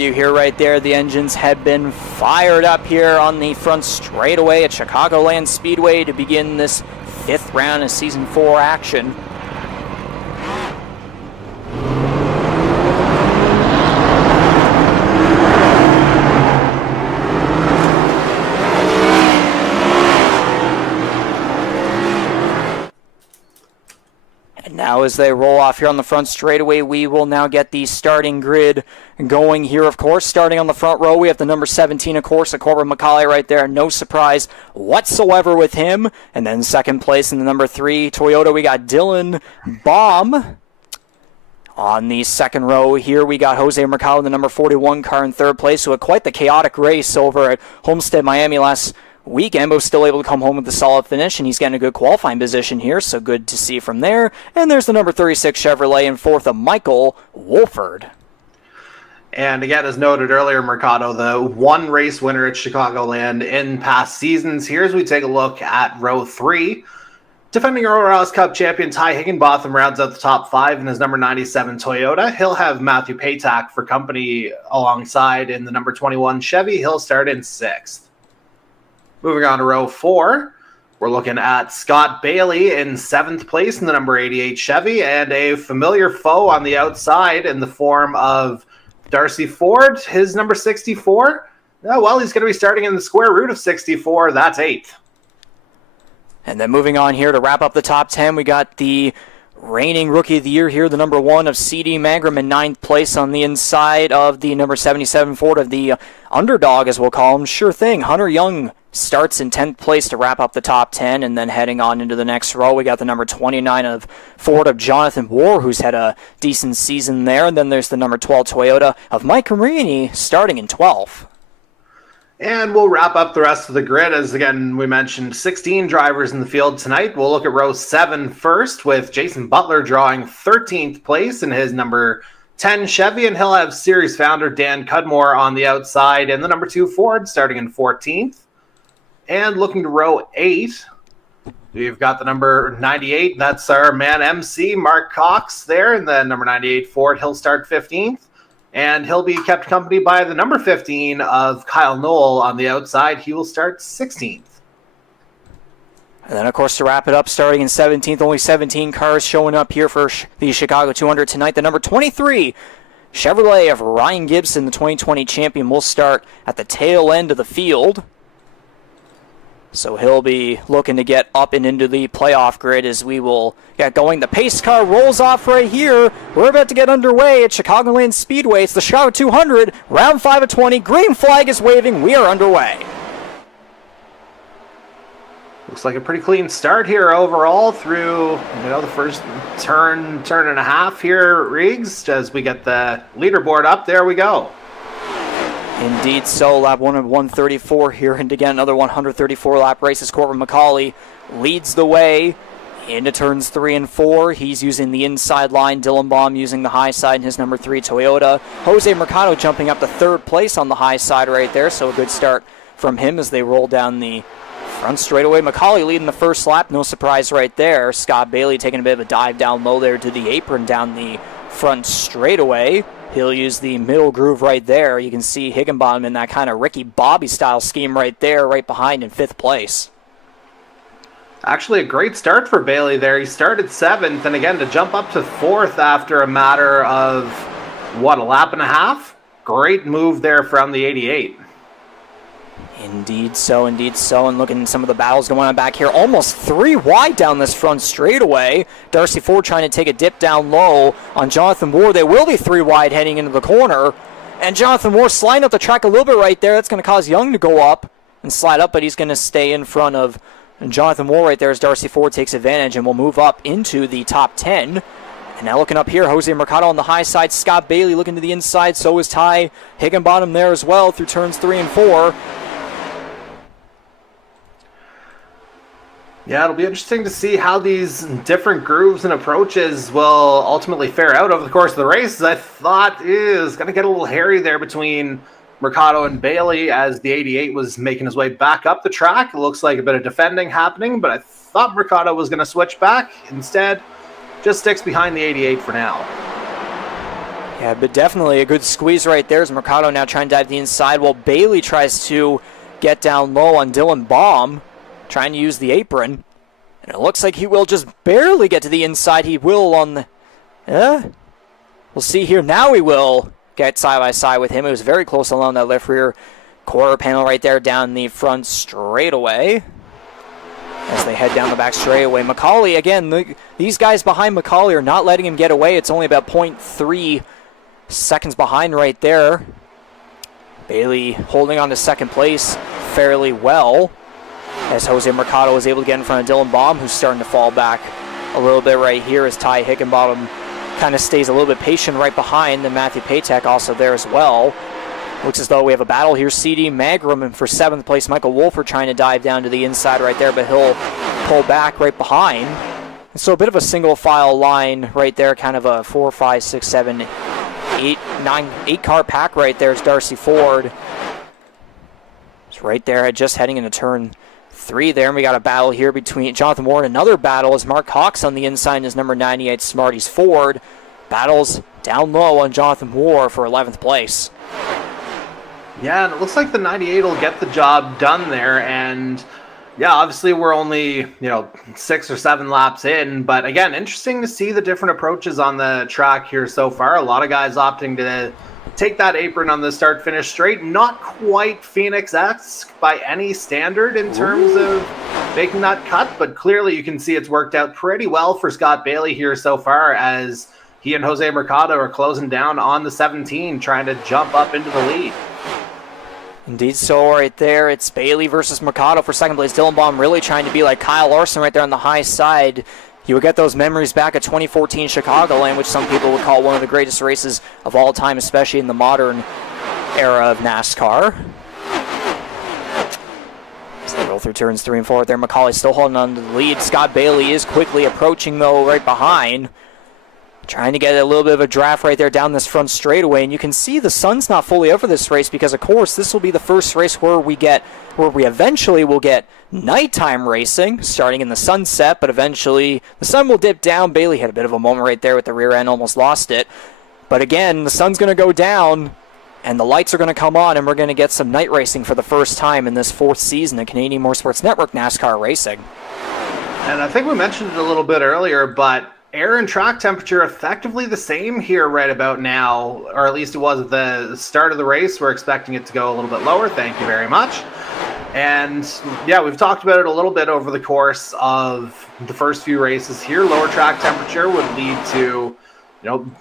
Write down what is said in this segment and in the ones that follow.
you hear right there, the engines have been fired up here on the front straightaway at Chicagoland Speedway to begin this 5th round of Season 4 action. Now as they roll off here on the front straightaway, we will now get the starting grid going here, of course. Starting on the front row, we have the number 17, of course, Corbin McCauley right there. No surprise whatsoever with him. And then second place in the number 3 Toyota, we got Dylan Baum. On the second row here, we got Jose Mercado in the number 41 car in third place, who had quite the chaotic race over at Homestead, Miami last weekend, but was still able to come home with a solid finish, and he's getting a good qualifying position here, so good to see from there. And there's the number 36 Chevrolet in fourth of Michael Wolford. And again, as noted earlier, Mercado, the one race winner at Chicagoland in past seasons. Here as we take a look at row 3. Defending Rouse Cup champion Ty Higginbotham rounds out the top 5 in his number 97 Toyota. He'll have Matthew Patak for company alongside in the number 21 Chevy. He'll start in 6th. Moving on to row 4, we're looking at Scott Bailey in 7th place in the number 88 Chevy, and a familiar foe on the outside in the form of Darcy Ford, his number 64. Oh, well, he's going to be starting in the square root of 64. That's 8th. And then moving on here to wrap up the top 10, we got the reigning Rookie of the Year here, the number 1 of C.D. Mangrum in 9th place on the inside of the number 77 Ford of the underdog, as we'll call him. Sure thing, Hunter Young starts in 10th place to wrap up the top 10, and then heading on into the next row, we got the number 29 of Ford of Jonathan Moore, who's had a decent season there, and then there's the number 12 Toyota of Mike Marini starting in 12th. And we'll wrap up the rest of the grid, as again, we mentioned 16 drivers in the field tonight. We'll look at row 7 first, with Jason Butler drawing 13th place in his number 10 Chevy, and he'll have series founder Dan Cudmore on the outside, and the number 2 Ford starting in 14th. And looking to row 8, we've got the number 98. That's our man MC, Mark Cox there. And the number 98 Ford, he'll start 15th. And he'll be kept company by the number 15 of Kyle Knoll on the outside. He will start 16th. And then, of course, to wrap it up, starting in 17th, only 17 cars showing up here for the Chicago 200 tonight. The number 23 Chevrolet of Ryan Gibson, the 2020 champion, will start at the tail end of the field. So he'll be looking to get up and into the playoff grid as we will get going. The pace car rolls off right here. We're about to get underway at Chicagoland Speedway. It's the Chicago 200, round 5 of 20. Green flag is waving. We are underway. Looks like a pretty clean start here overall through the first turn and a half here, Riggs, as we get the leaderboard up. There we go. Indeed so, lap 1 of 134 here, and again, another 134-lap race as Corbin McCauley leads the way into turns 3 and 4. He's using the inside line, Dylan Baum using the high side in his number 3 Toyota. Jose Mercado jumping up to 3rd place on the high side right there, so a good start from him as they roll down the front straightaway. McCauley leading the first lap, no surprise right there. Scott Bailey taking a bit of a dive down low there to the apron down the front straightaway. He'll use the middle groove right there. You can see Higginbotham in that kind of Ricky Bobby style scheme right there, right behind in 5th place. Actually, a great start for Bailey there. He started 7th, and again, to jump up to 4th after a matter of, a lap and a half? Great move there from the 88. Indeed so, and looking at some of the battles going on back here. Almost 3 wide down this front straightaway. Darcy Ford trying to take a dip down low on Jonathan Moore. They will be 3 wide heading into the corner. And Jonathan Moore sliding up the track a little bit right there. That's going to cause Young to go up and slide up, but he's going to stay in front of Jonathan Moore right there as Darcy Ford takes advantage and will move up into the top 10. And now looking up here, Jose Mercado on the high side. Scott Bailey looking to the inside. So is Ty Higginbotham there as well through turns 3 and 4. Yeah, it'll be interesting to see how these different grooves and approaches will ultimately fare out over the course of the race. I thought is going to get a little hairy there between Mercado and Bailey as the 88 was making his way back up the track. It looks like a bit of defending happening, but I thought Mercado was going to switch back. Instead, just sticks behind the 88 for now. Yeah, but definitely a good squeeze right there as Mercado now trying to dive the inside while Bailey tries to get down low on Dylan Baum, trying to use the apron. And it looks like he will just barely get to the inside. He will on the... We'll see here. Now he will get side by side with him. It was very close along that left rear quarter panel right there down the front straightaway. As they head down the back straightaway. Macaulay, again, these guys behind Macaulay are not letting him get away. It's only about 0.3 seconds behind right there. Bailey holding on to second place fairly well, as Jose Mercado was able to get in front of Dylan Baum, who's starting to fall back a little bit right here as Ty Higginbottom kind of stays a little bit patient right behind, and Matthew Patek also there as well. Looks as though we have a battle here. CD Magrum, and for 7th place, Michael Wolfer trying to dive down to the inside right there, but he'll pull back right behind. And so a bit of a single file line right there, kind of a 4, 5, 6, 7, 8, 9, 8 car pack right there. It's Darcy Ford. It's right there, just heading into turn 3 there. And we got a battle here between Jonathan Moore, and another battle as Mark Hawks on the inside is number 98 Smarties Ford. Battles down low on Jonathan Moore for 11th place. Yeah, and it looks like the 98 will get the job done there. And yeah, obviously we're only, 6 or 7 laps in. But again, interesting to see the different approaches on the track here so far. A lot of guys opting to take that apron on the start-finish straight. Not quite Phoenix-esque by any standard in terms of making that cut. But clearly you can see it's worked out pretty well for Scott Bailey here so far, as he and Jose Mercado are closing down on the 17, trying to jump up into the lead. Indeed so right there. It's Bailey versus Mercado for second place. Dylan Baum really trying to be like Kyle Larson right there on the high side. You would get those memories back at 2014 Chicagoland, which some people would call one of the greatest races of all time, especially in the modern era of NASCAR. As they roll through turns 3 and 4 right there. Macaulay still holding on to the lead. Scott Bailey is quickly approaching, though, right behind. Trying to get a little bit of a draft right there down this front straightaway, and you can see the sun's not fully out for this race because, of course, this will be the first race where we eventually will get nighttime racing starting in the sunset, but eventually the sun will dip down. Bailey had a bit of a moment right there with the rear end, almost lost it. But again, the sun's going to go down, and the lights are going to come on, and we're going to get some night racing for the first time in this 4th season of Canadian Motorsports Network NASCAR racing. And I think we mentioned it a little bit earlier, but air and track temperature effectively the same here right about now, or at least it was at the start of the race. We're expecting it to go a little bit lower. Thank you very much. And yeah, we've talked about it a little bit over the course of the first few races here. Lower track temperature would lead to,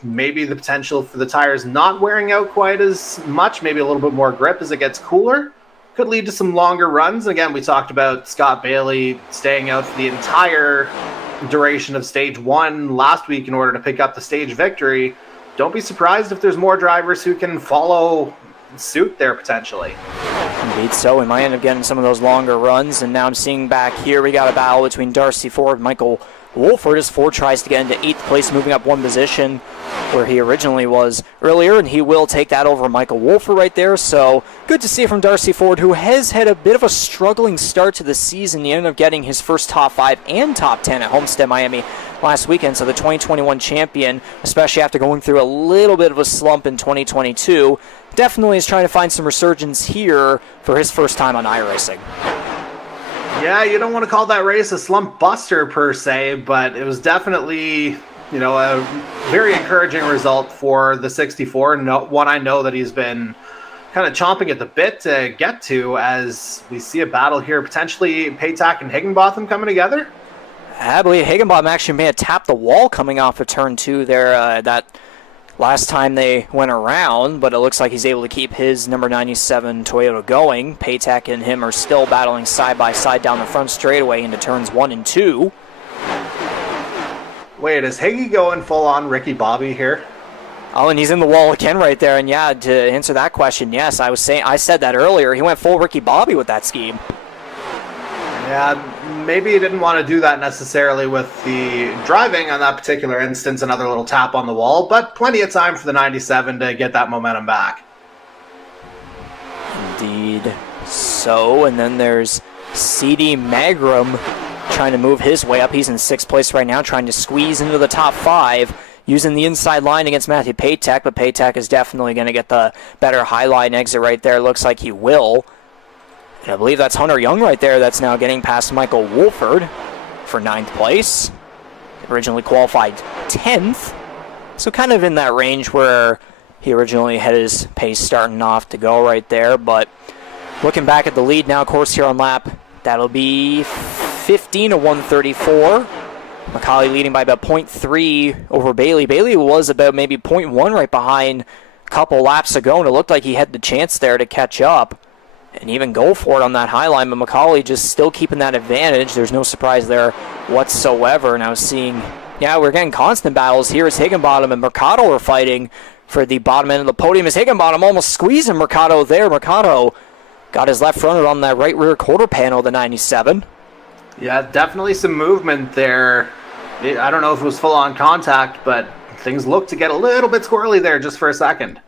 maybe the potential for the tires not wearing out quite as much, maybe a little bit more grip as it gets cooler. Could lead to some longer runs. And again, we talked about Scott Bailey staying out for the entire duration of stage 1 last week in order to pick up the stage victory. Don't be surprised if there's more drivers who can follow suit there potentially. Indeed so. We might end up getting some of those longer runs. And now I'm seeing back here we got a battle between Darcy Ford and Michael Wolford as Ford tries to get into 8th place, moving up 1 position where he originally was earlier, and he will take that over Michael Wolford right there. So good to see from Darcy Ford, who has had a bit of a struggling start to the season. He ended up getting his first top 5 and top 10 at Homestead Miami last weekend, so the 2021 champion, especially after going through a little bit of a slump in 2022, definitely is trying to find some resurgence here for his first time on iRacing. Yeah, you don't want to call that race a slump buster per se, but it was definitely, a very encouraging result for the 64. One I know that he's been kind of chomping at the bit to get to, as we see a battle here, potentially Patak and Higginbotham coming together. I believe Higginbotham actually may have tapped the wall coming off of turn 2 there that last time they went around, but it looks like he's able to keep his number 97 Toyota going. Patak and him are still battling side by side down the front straightaway into turns 1 and 2. Wait, is Higgy going full on Ricky Bobby here? Oh, and he's in the wall again right there. And yeah, to answer that question, yes, I said that earlier. He went full Ricky Bobby with that scheme. Yeah, maybe he didn't want to do that necessarily with the driving on that particular instance, another little tap on the wall, but plenty of time for the 97 to get that momentum back. Indeed so, and then there's CD Magrum trying to move his way up. He's in 6th place right now, trying to squeeze into the top 5. using the inside line against Matthew Patek, but Patek is definitely going to get the better high line exit right there. Looks like he will. And I believe that's Hunter Young right there that's now getting past Michael Wolford for 9th place. Originally qualified 10th. So kind of in that range where he originally had his pace starting off to go right there. But looking back at the lead now, of course, here on lap, that'll be 15 to 134. McCauley leading by about 0.3 over Bailey. Bailey was about maybe 0.1 right behind a couple laps ago, and it looked like he had the chance there to catch up and even go for it on that high line, but McCauley just still keeping that advantage. There's no surprise there whatsoever. Now seeing, we're getting constant battles here as Higginbottom and Mercado are fighting for the bottom end of the podium as Higginbottom almost squeezing Mercado there. Mercado got his left fronted on that right rear quarter panel, the 97. Yeah, definitely some movement there. I don't know if it was full-on contact, but things looked to get a little bit squirrely there just for a second.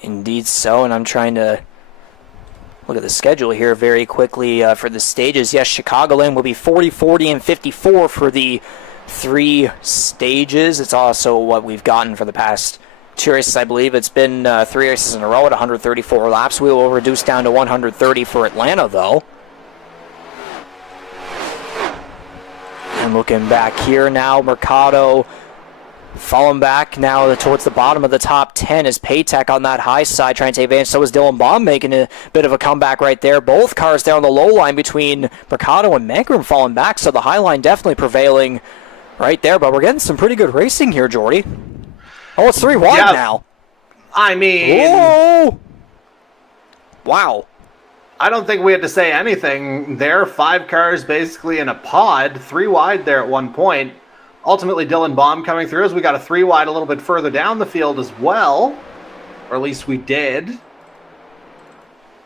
Indeed so, and I'm trying to look at the schedule here very quickly for the stages. Yes, Chicagoland will be 40, 40, and 54 for the 3 stages. It's also what we've gotten for the past 2 races, I believe. It's been 3 races in a row at 134 laps. We will reduce down to 130 for Atlanta, though. And looking back here now, Mercado falling back now towards the bottom of the top 10 is Patek on that high side trying to take advantage. So is Dylan Baum making a bit of a comeback right there. Both cars down the low line between Mercado and Mangrum falling back, so the high line definitely prevailing right there. But we're getting some pretty good racing here, Jordy. Oh, it's 3 wide now. I mean... Whoa! Wow. I don't think we had to say anything there. 5 cars basically in a pod, 3 wide there at one point. Ultimately, Dylan Baum coming through as we got a 3 wide a little bit further down the field as well. Or at least we did.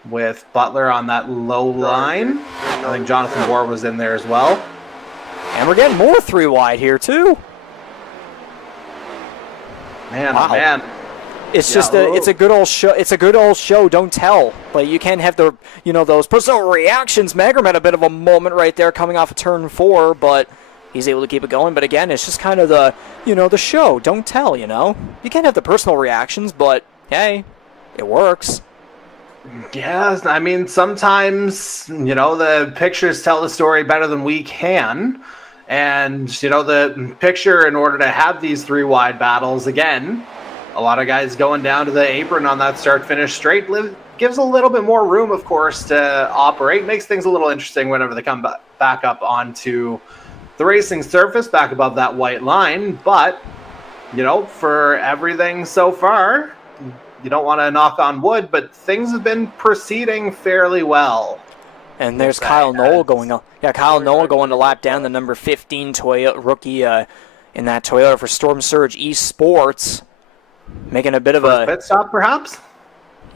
With Butler on that low line. I think Jonathan Moore was in there as well. And we're getting more 3 wide here, too. Man, wow. Oh man. It's just it's a good old show. It's a good old show. Don't tell. But you can't have the those personal reactions. Mangrum had a bit of a moment right there coming off of turn 4, but he's able to keep it going. But again, it's just kind of the the show. Don't tell. You can't have the personal reactions, but hey, it works. Yeah, I mean sometimes the pictures tell the story better than we can. And, the picture, in order to have these 3 wide battles, again, a lot of guys going down to the apron on that start-finish straight gives a little bit more room, of course, to operate. Makes things a little interesting whenever they come back up onto the racing surface, back above that white line. But, for everything so far, you don't want to knock on wood, but things have been proceeding fairly well. And there's Kyle Noel going on. Yeah, Kyle Noel going to lap down the number 15 Toyota rookie in that Toyota for Storm Surge eSports, making a bit of a pit stop, perhaps.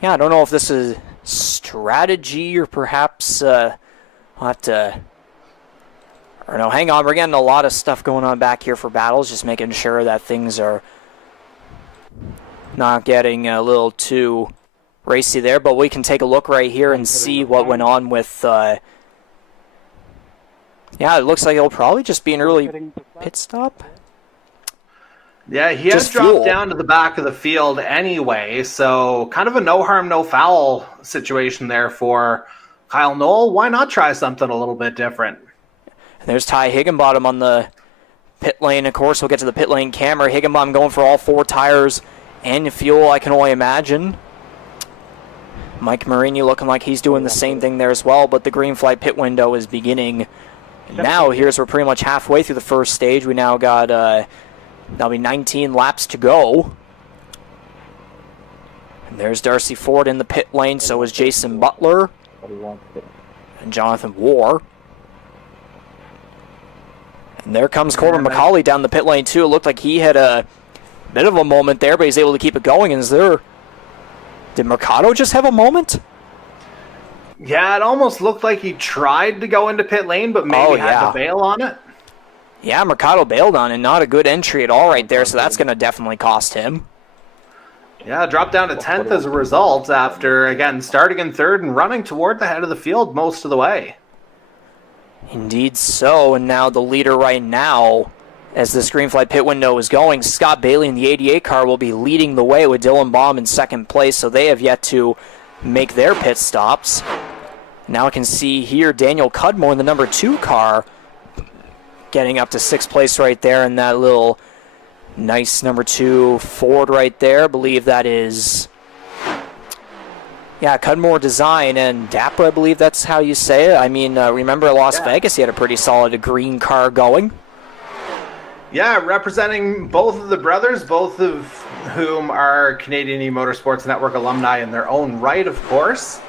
Yeah, I don't know if this is strategy or perhaps we'll have to. I don't know. Hang on, we're getting a lot of stuff going on back here for battles, just making sure that things are not getting a little too racy there, but we can take a look right here and see what went on with it looks like it'll probably just be an early pit stop. Yeah, he has dropped down to the back of the field anyway, so kind of a no harm, no foul situation there for Kyle Noel. Why not try something a little bit different? And there's Ty Higginbottom on the pit lane. Of course, we'll get to the pit lane camera. Higginbottom going for all 4 tires and fuel, I can only imagine. Mike Marini looking like he's doing the same thing there as well, but the green flag pit window is beginning. And now, we're pretty much halfway through the first stage. We now got, that'll be 19 laps to go. And there's Darcy Ford in the pit lane, so is Jason Butler and Jonathan War. And there comes Corbin McCauley down the pit lane, too. It looked like he had a bit of a moment there, but he's able to keep it going. And did Mercado just have a moment? Yeah, it almost looked like he tried to go into pit lane, but maybe had to bail on it. Yeah, Mercado bailed on it. Not a good entry at all right there, so that's going to definitely cost him. Yeah, dropped down to 10th as a result after, again, starting in 3rd and running toward the head of the field most of the way. Indeed so, and now the leader right now as this green flag pit window is going. Scott Bailey in the 88 car will be leading the way with Dylan Baum in second place, so they have yet to make their pit stops. Now I can see here Daniel Cudmore in the number 2 car getting up to 6th place right there in that little nice number 2 Ford right there. I believe that is, yeah, Cudmore Design and Dapper, I believe that's how you say it. I mean, remember Las Vegas, he had a pretty solid green car going. Yeah, representing both of the brothers, both of whom are Canadian eMotorsports Network alumni in their own right, of course.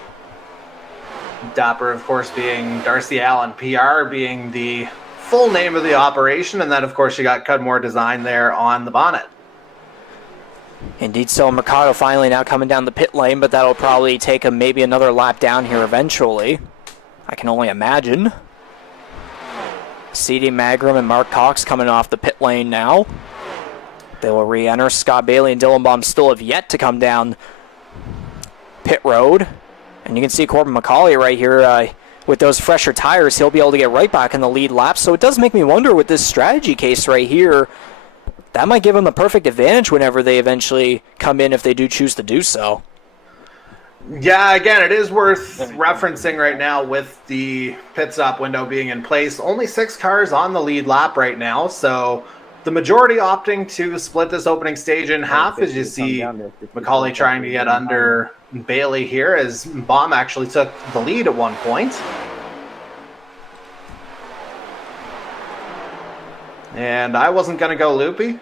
Dapper, of course, being Darcy Allen, PR being the full name of the operation, and then, of course, you got Cudmore Design there on the bonnet. Indeed so. Mercado finally now coming down the pit lane, but that'll probably take him maybe another lap down here eventually. I can only imagine. C.D. Magram and Mark Cox coming off the pit lane now. They will re-enter. Scott Bailey and Dylan Baum still have yet to come down pit road. And you can see Corbin McCauley right here with those fresher tires. He'll be able to get right back in the lead lap. So it does make me wonder with this strategy case right here, that might give them the perfect advantage whenever they eventually come in if they do choose to do so. Yeah, again, it is worth referencing right now with the pit stop window being in place. Only 6 cars on the lead lap right now, so the majority opting to split this opening stage in half, as you see McCauley trying to get under Bailey here, as Baum actually took the lead at one point. And I wasn't going to go loopy.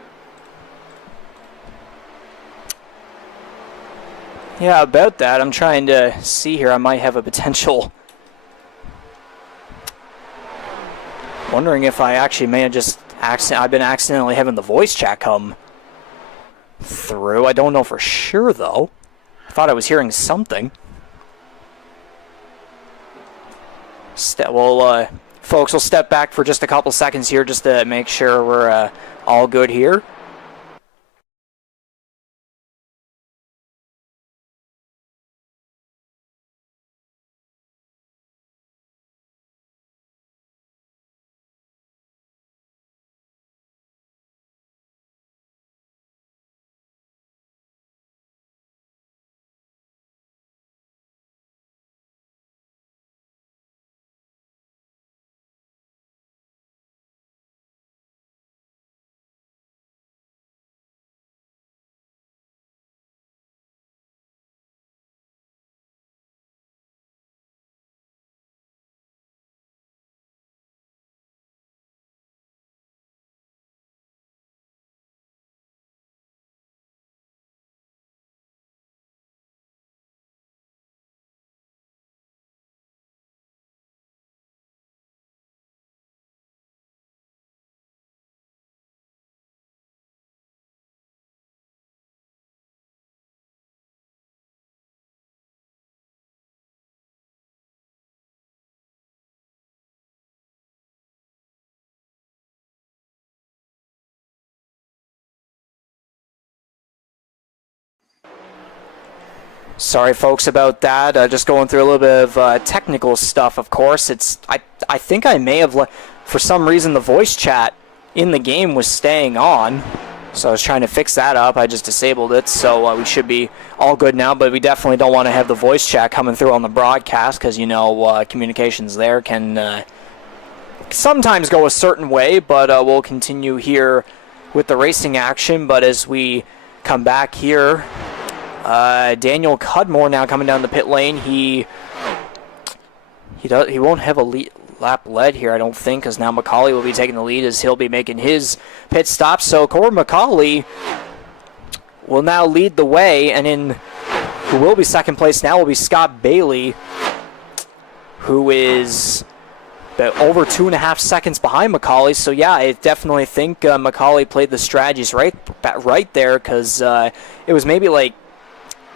Yeah, about that. I'm trying to see here. I might have a potential. Wondering if I actually may have just I've been accidentally having the voice chat come through. I don't know for sure though. I thought I was hearing something. Folks, we'll step back for just a couple seconds here just to make sure we're all good here. Sorry, folks, about that. Just going through a little bit of technical stuff, of course. I think I may have, for some reason, the voice chat in the game was staying on. So I was trying to fix that up. I just disabled it, so we should be all good now. But we definitely don't want to have the voice chat coming through on the broadcast because, you know, communications there can sometimes go a certain way. But we'll continue here with the racing action. But as we come back here, Daniel Cudmore now coming down the pit lane. He won't have a lap led here, I don't think, because now McCauley will be taking the lead as he'll be making his pit stop. So Corbin McCauley will now lead the way, and who will be second place now will be Scott Bailey, who is about over 2.5 seconds behind McCauley. So yeah, I definitely think McCauley played the strategies right there, because it was maybe like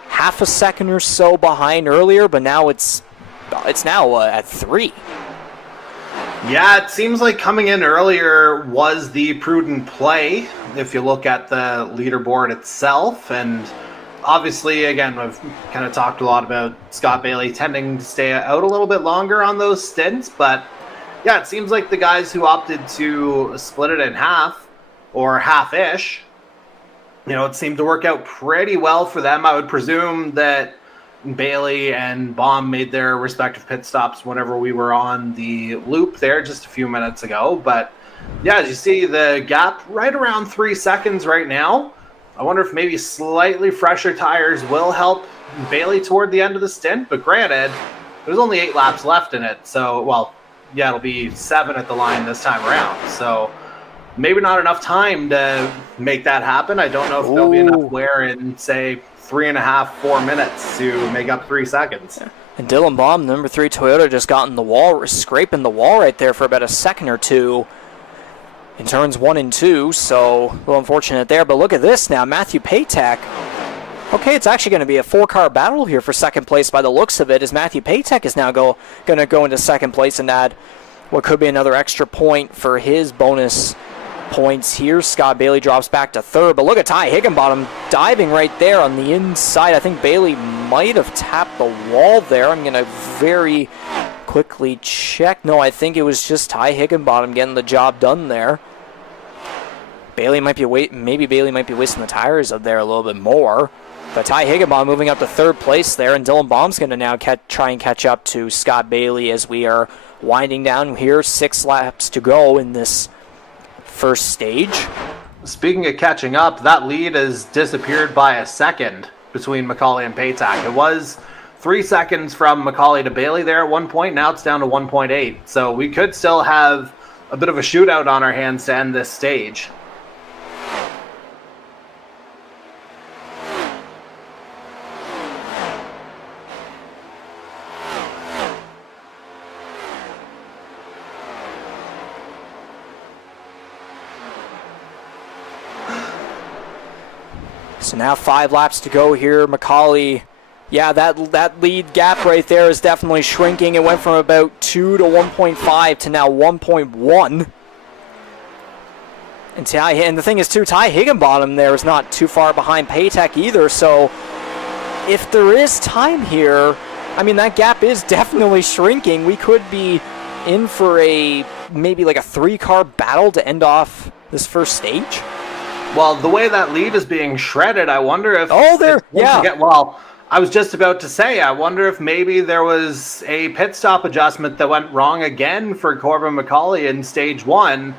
half a second or so behind earlier, but now it's now at 3. Yeah, it seems like coming in earlier was the prudent play if you look at the leaderboard itself. And obviously, again, we've kind of talked a lot about Scott Bailey tending to stay out a little bit longer on those stints. But yeah, it seems like the guys who opted to split it in half or half-ish. It seemed to work out pretty well for them. I would presume that Bailey and Baum made their respective pit stops whenever we were on the loop there just a few minutes ago. But yeah, as you see, the gap right around 3 seconds right now. I wonder if maybe slightly fresher tires will help Bailey toward the end of the stint. But granted, there's only 8 laps left in it. So, well, yeah, it'll be 7 at the line this time around. So maybe not enough time to make that happen. I don't know if there'll be enough wear in, say, 3.5, 4 minutes to make up 3 seconds. Yeah. And Dylan Baum, number 3 Toyota, just got in the wall, scraping the wall right there for about a second or two in turns 1 and 2. So a little unfortunate there. But look at this now. Matthew Patek. Okay, it's actually going to be a 4-car battle here for second place by the looks of it, as Matthew Patek is now going to go into second place and add what could be another extra point for his bonus points here. Scott Bailey drops back to third, but look at Ty Higginbottom diving right there on the inside. I think Bailey might have tapped the wall there. I'm going to very quickly check. No, I think it was just Ty Higginbottom getting the job done there. Bailey might be maybe Bailey might be wasting the tires up there a little bit more. But Ty Higginbottom moving up to third place there, and Dylan Baum's going to now try and catch up to Scott Bailey as we are winding down here. 6 laps to go in this first stage. Speaking of catching up, that lead has disappeared by a second between McCauley and Patak. It was 3 seconds from McCauley to Bailey there at one point. Now it's down to 1.8. So we could still have a bit of a shootout on our hands to end this stage. So now 5 laps to go here. McCauley, yeah, that lead gap right there is definitely shrinking. It went from about 2 to 1.5 to now 1.1. And the thing is, too, Ty Higginbottom there is not too far behind Patek either. So if there is time here, I mean, that gap is definitely shrinking. We could be in for maybe like a 3-car battle to end off this first stage. Well, the way that lead is being shredded, I wonder if... Oh, there, yeah. Well, I was just about to say, I wonder if maybe there was a pit stop adjustment that went wrong again for Corbin McCauley in stage 1,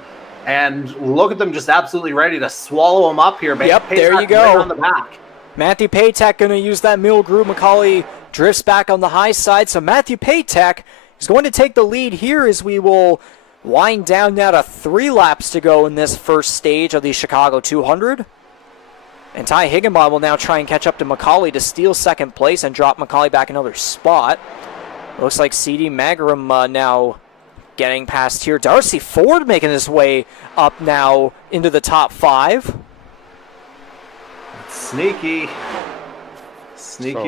and look at them just absolutely ready to swallow him up here. Yep, there you go. Right on the back. Matthew Patek going to use that middle groove. McCauley drifts back on the high side, so Matthew Patek is going to take the lead here as we will wind down now to 3 laps to go in this first stage of the Chicago 200. And Ty Higginbottom will now try and catch up to McCauley to steal second place and drop McCauley back another spot. Looks like CD Magram now getting past here. Darcy Ford making his way up now into the top 5. Sneaky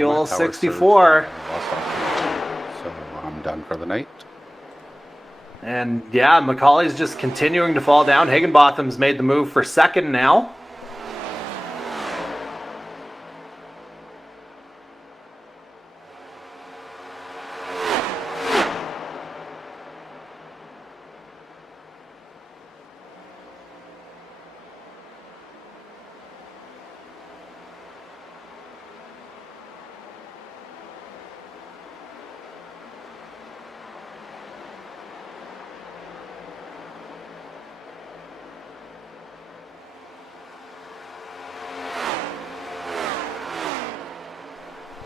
old 64. So I'm done for the night. And yeah, McCauley's just continuing to fall down. Higginbottom's made the move for second now.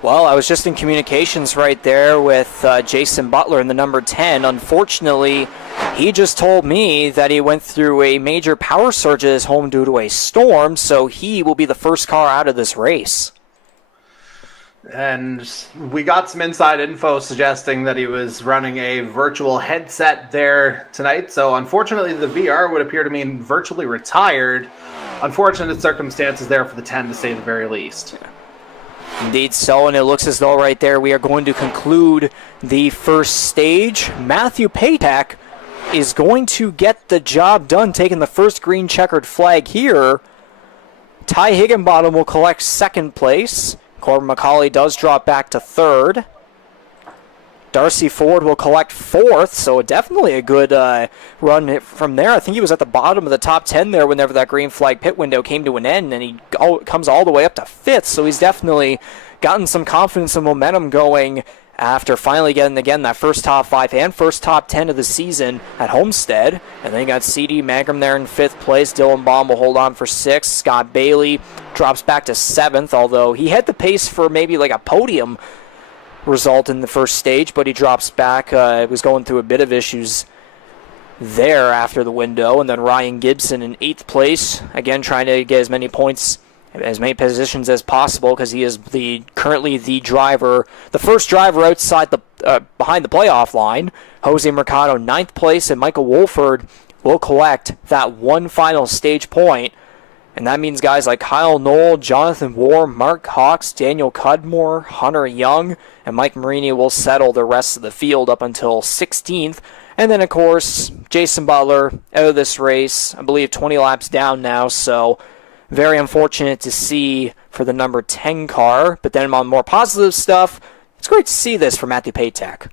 Well, I was just in communications right there with Jason Butler in the number 10. Unfortunately, he just told me that he went through a major power surge at his home due to a storm, so he will be the first car out of this race. And we got some inside info suggesting that he was running a virtual headset there tonight, so unfortunately the VR would appear to mean virtually retired. Unfortunate circumstances there for the 10, to say the very least. Yeah. Indeed so, and it looks as though right there we are going to conclude the first stage. Matthew Patek is going to get the job done, taking the first green checkered flag here. Ty Higginbottom will collect second place. Corbin McCauley does drop back to third. Darcy Ford will collect 4th, so definitely a good run from there. I think he was at the bottom of the top 10 there whenever that green flag pit window came to an end, and he comes all the way up to 5th, so he's definitely gotten some confidence and momentum going after finally getting, again, that first top 5 and first top 10 of the season at Homestead. And then you got C.D. Magrum there in 5th place. Dylan Baum will hold on for 6th. Scott Bailey drops back to 7th, although he had the pace for maybe like a podium result in the first stage, but he drops back. Was going through a bit of issues there after the window. And then Ryan Gibson in 8th place, again trying to get as many points, as many positions as possible, because he is currently the first driver outside behind the playoff line. Jose Mercado 9th place, and Michael Wolford will collect that one final stage point. And that means guys like Kyle Knoll, Jonathan Warr, Mark Hawks, Daniel Cudmore, Hunter Young, and Mike Marini will settle the rest of the field up until 16th. And then, of course, Jason Butler out of this race, I believe 20 laps down now, so very unfortunate to see for the number 10 car. But then on more positive stuff, it's great to see this for Matthew Patek.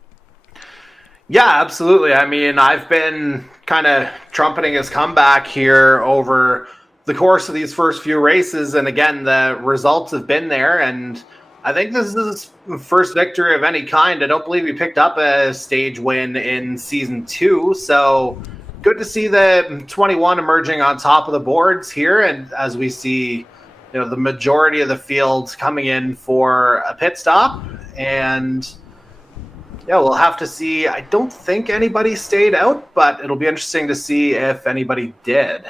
Yeah, absolutely. I mean, I've been kind of trumpeting his comeback here over the course of these first few races. And again, the results have been there. And I think this is his first victory of any kind. I don't believe he picked up a stage win in Season 2. So good to see the 21 emerging on top of the boards here, and as we see, the majority of the field coming in for a pit stop. And yeah, we'll have to see. I don't think anybody stayed out, but it'll be interesting to see if anybody did.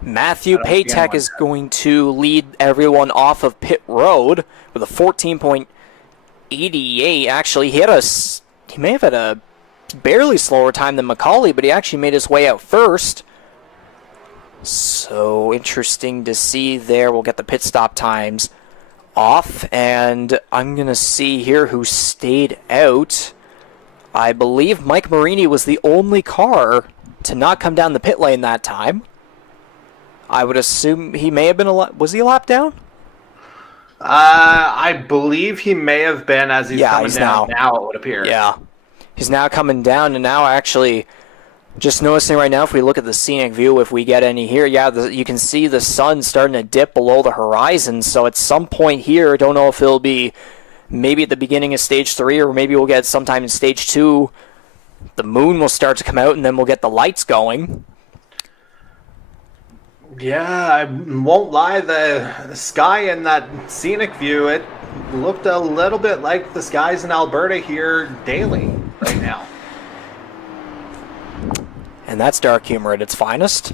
Matthew Patek is going to lead everyone off of pit road with a 14.88. Actually, he may have had a barely slower time than Macaulay, but he actually made his way out first. So interesting to see there. We'll get the pit stop times off, and I'm going to see here who stayed out. I believe Mike Marini was the only car to not come down the pit lane that time. I would assume he may have been was he a lap down? I believe he may have been, as he's coming down now, it would appear. Yeah. He's now coming down, and now actually just noticing right now, if we look at the scenic view, if we get any here, you can see the sun starting to dip below the horizon. So at some point here, I don't know if it'll be maybe at the beginning of Stage 3, or maybe we'll get sometime in Stage 2, the moon will start to come out, and then we'll get the lights going. Yeah, I won't lie, the sky in that scenic view, it looked a little bit like the skies in Alberta here daily right now. And that's dark humor at its finest.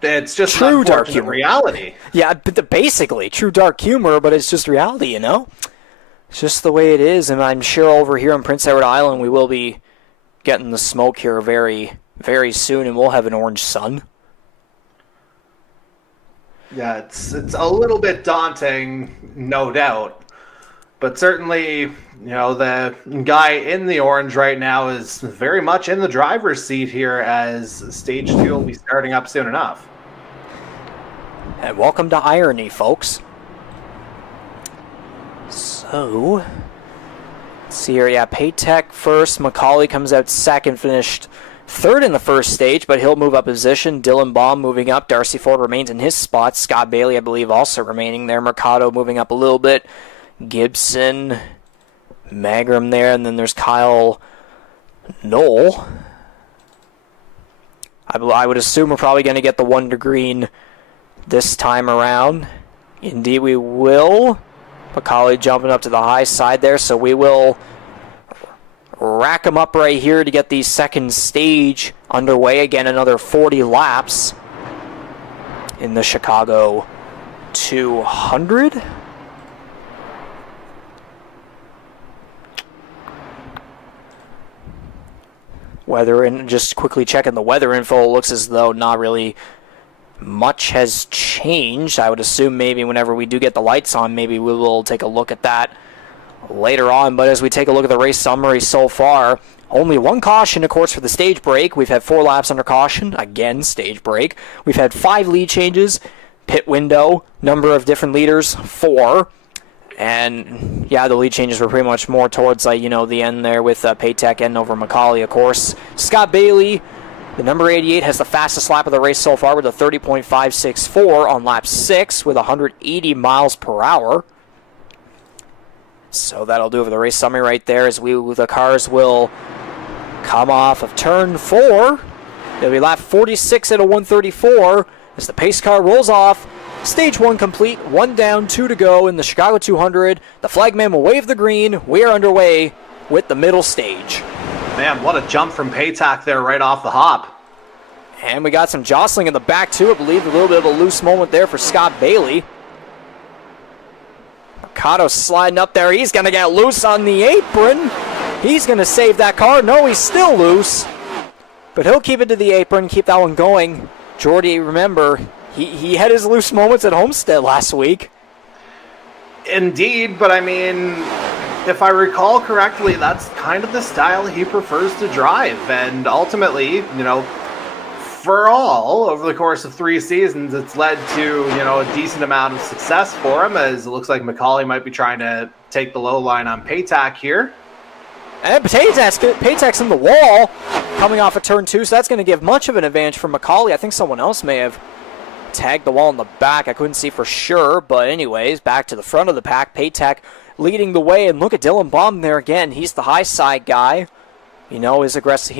It's just true dark humor. Reality. Yeah, basically true dark humor, but it's just reality, It's just the way it is, and I'm sure over here on Prince Edward Island we will be getting the smoke here very, very soon, and we'll have an orange sun. Yeah, it's a little bit daunting, no doubt. But certainly, the guy in the orange right now is very much in the driver's seat here, as Stage 2 will be starting up soon enough. And welcome to irony, folks. So, let's see here. Yeah, Patek first. Macaulay comes out second, finished third in the first stage, but he'll move up position. Dylan Baum moving up. Darcy Ford remains in his spot. Scott Bailey, I believe, also remaining there. Mercado moving up a little bit. Gibson, Magrum there, and then there's Kyle Knoll. I would assume we're probably going to get the Wonder Green this time around. Indeed, we will. Macaulay jumping up to the high side there, so we will rack them up right here to get the second stage underway. Again, another 40 laps in the Chicago 200. Weather, and just quickly checking the weather info, it looks as though not really much has changed. I would assume maybe whenever we do get the lights on, maybe we will take a look at that later on. But as we take a look at the race summary so far, only one caution, of course, for the stage break. We've had 4 laps under caution. Again, stage break. We've had 5 lead changes. Pit window, number of different leaders, 4. And yeah, the lead changes were pretty much more towards the end there with Patek ending over McCauley, of course. Scott Bailey, the number 88, has the fastest lap of the race so far with a 30.564 on lap 6 with 180 miles per hour. So that'll do it for the race summary right there as the cars will come off of turn 4. It'll be lap 46 at a 134 as the pace car rolls off. Stage 1 complete, 1 down, 2 to go in the Chicago 200. The flagman will wave the green. We are underway with the middle stage. Man, what a jump from Patek there right off the hop. And we got some jostling in the back too. I believe a little bit of a loose moment there for Scott Bailey. Mercado sliding up there. He's going to get loose on the apron. He's going to save that car. No, he's still loose. But he'll keep it to the apron, keep that one going. Jordy, remember, he had his loose moments at Homestead last week. Indeed, but I mean, if I recall correctly, that's kind of the style he prefers to drive. And ultimately, over the course of 3 seasons, it's led to, a decent amount of success for him, as it looks like McCauley might be trying to take the low line on Patek here. And Patek's in the wall coming off of turn 2, so that's going to give much of an advantage for McCauley. I think someone else may have tagged the wall in the back. I couldn't see for sure, but anyways, back to the front of the pack. Patek leading the way, and look at Dylan Baum there again. He's the high side guy. His aggressive.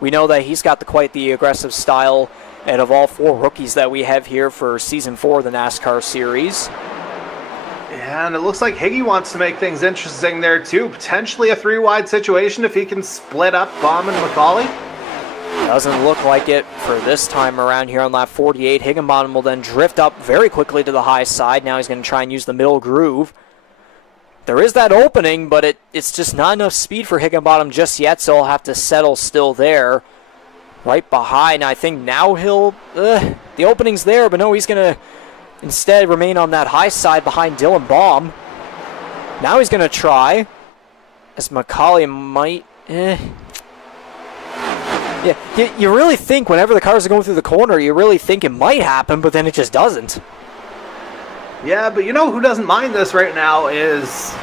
We know that he's got quite the aggressive style, and of all 4 rookies that we have here for Season 4 of the NASCAR Series. And it looks like Higgy wants to make things interesting there too. Potentially a 3-wide situation if he can split up Baum and McCauley. Doesn't look like it for this time around here on lap 48. Higginbottom will then drift up very quickly to the high side. Now he's going to try and use the middle groove. There is that opening, but it's just not enough speed for Higginbottom just yet, so he'll have to settle still there. Right behind, I think now the opening's there, but no, he's going to instead remain on that high side behind Dylan Baum. Now he's going to try, as McCauley might... Yeah, you really think whenever the cars are going through the corner, you really think it might happen, but then it just doesn't. Yeah, but who doesn't mind this right now is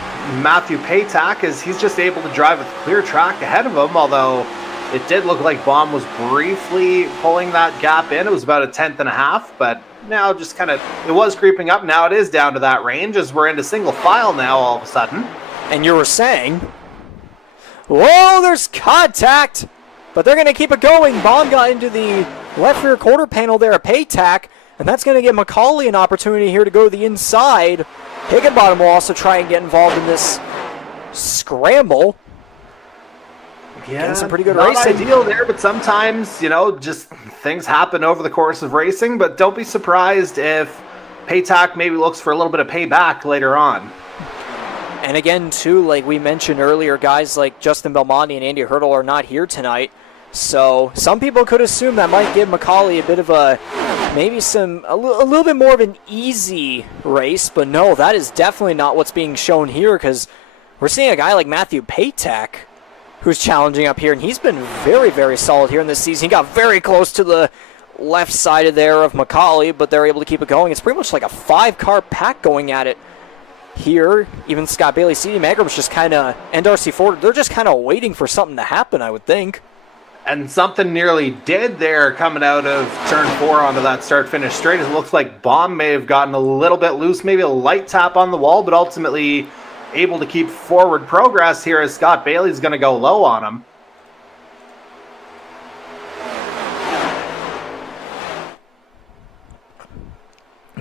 Matthew Patek, as he's just able to drive with clear track ahead of him, although it did look like Baum was briefly pulling that gap in. It was about a 1/10.5, but now just kind of, it was creeping up. Now it is down to that range as we're into single file now all of a sudden. And you were saying, whoa, there's contact! But they're going to keep it going. Baum got into the left rear quarter panel there at Patek, and that's going to give McCauley an opportunity here to go to the inside. Higginbottom will also try and get involved in this scramble. Yeah, getting some pretty good not racing. Ideal there, but sometimes, just things happen over the course of racing, but don't be surprised if Patek maybe looks for a little bit of payback later on. And again, too, like we mentioned earlier, guys like Justin Belmonte and Andy Hurdle are not here tonight. So some people could assume that might give McCauley a bit of a little bit more of an easy race. But no, that is definitely not what's being shown here, because we're seeing a guy like Matthew Patek who's challenging up here, and he's been very, very solid here in this season. He got very close to the left side of McCauley, but they're able to keep it going. It's pretty much like a 5-car pack going at it here. Even Scott Bailey, CD Magram's just kind of, and Darcy Ford, they're just kind of waiting for something to happen, I would think. And something nearly did there coming out of turn 4 onto that start-finish straight. It looks like Baum may have gotten a little bit loose, maybe a light tap on the wall, but ultimately able to keep forward progress here as Scott Bailey's going to go low on him.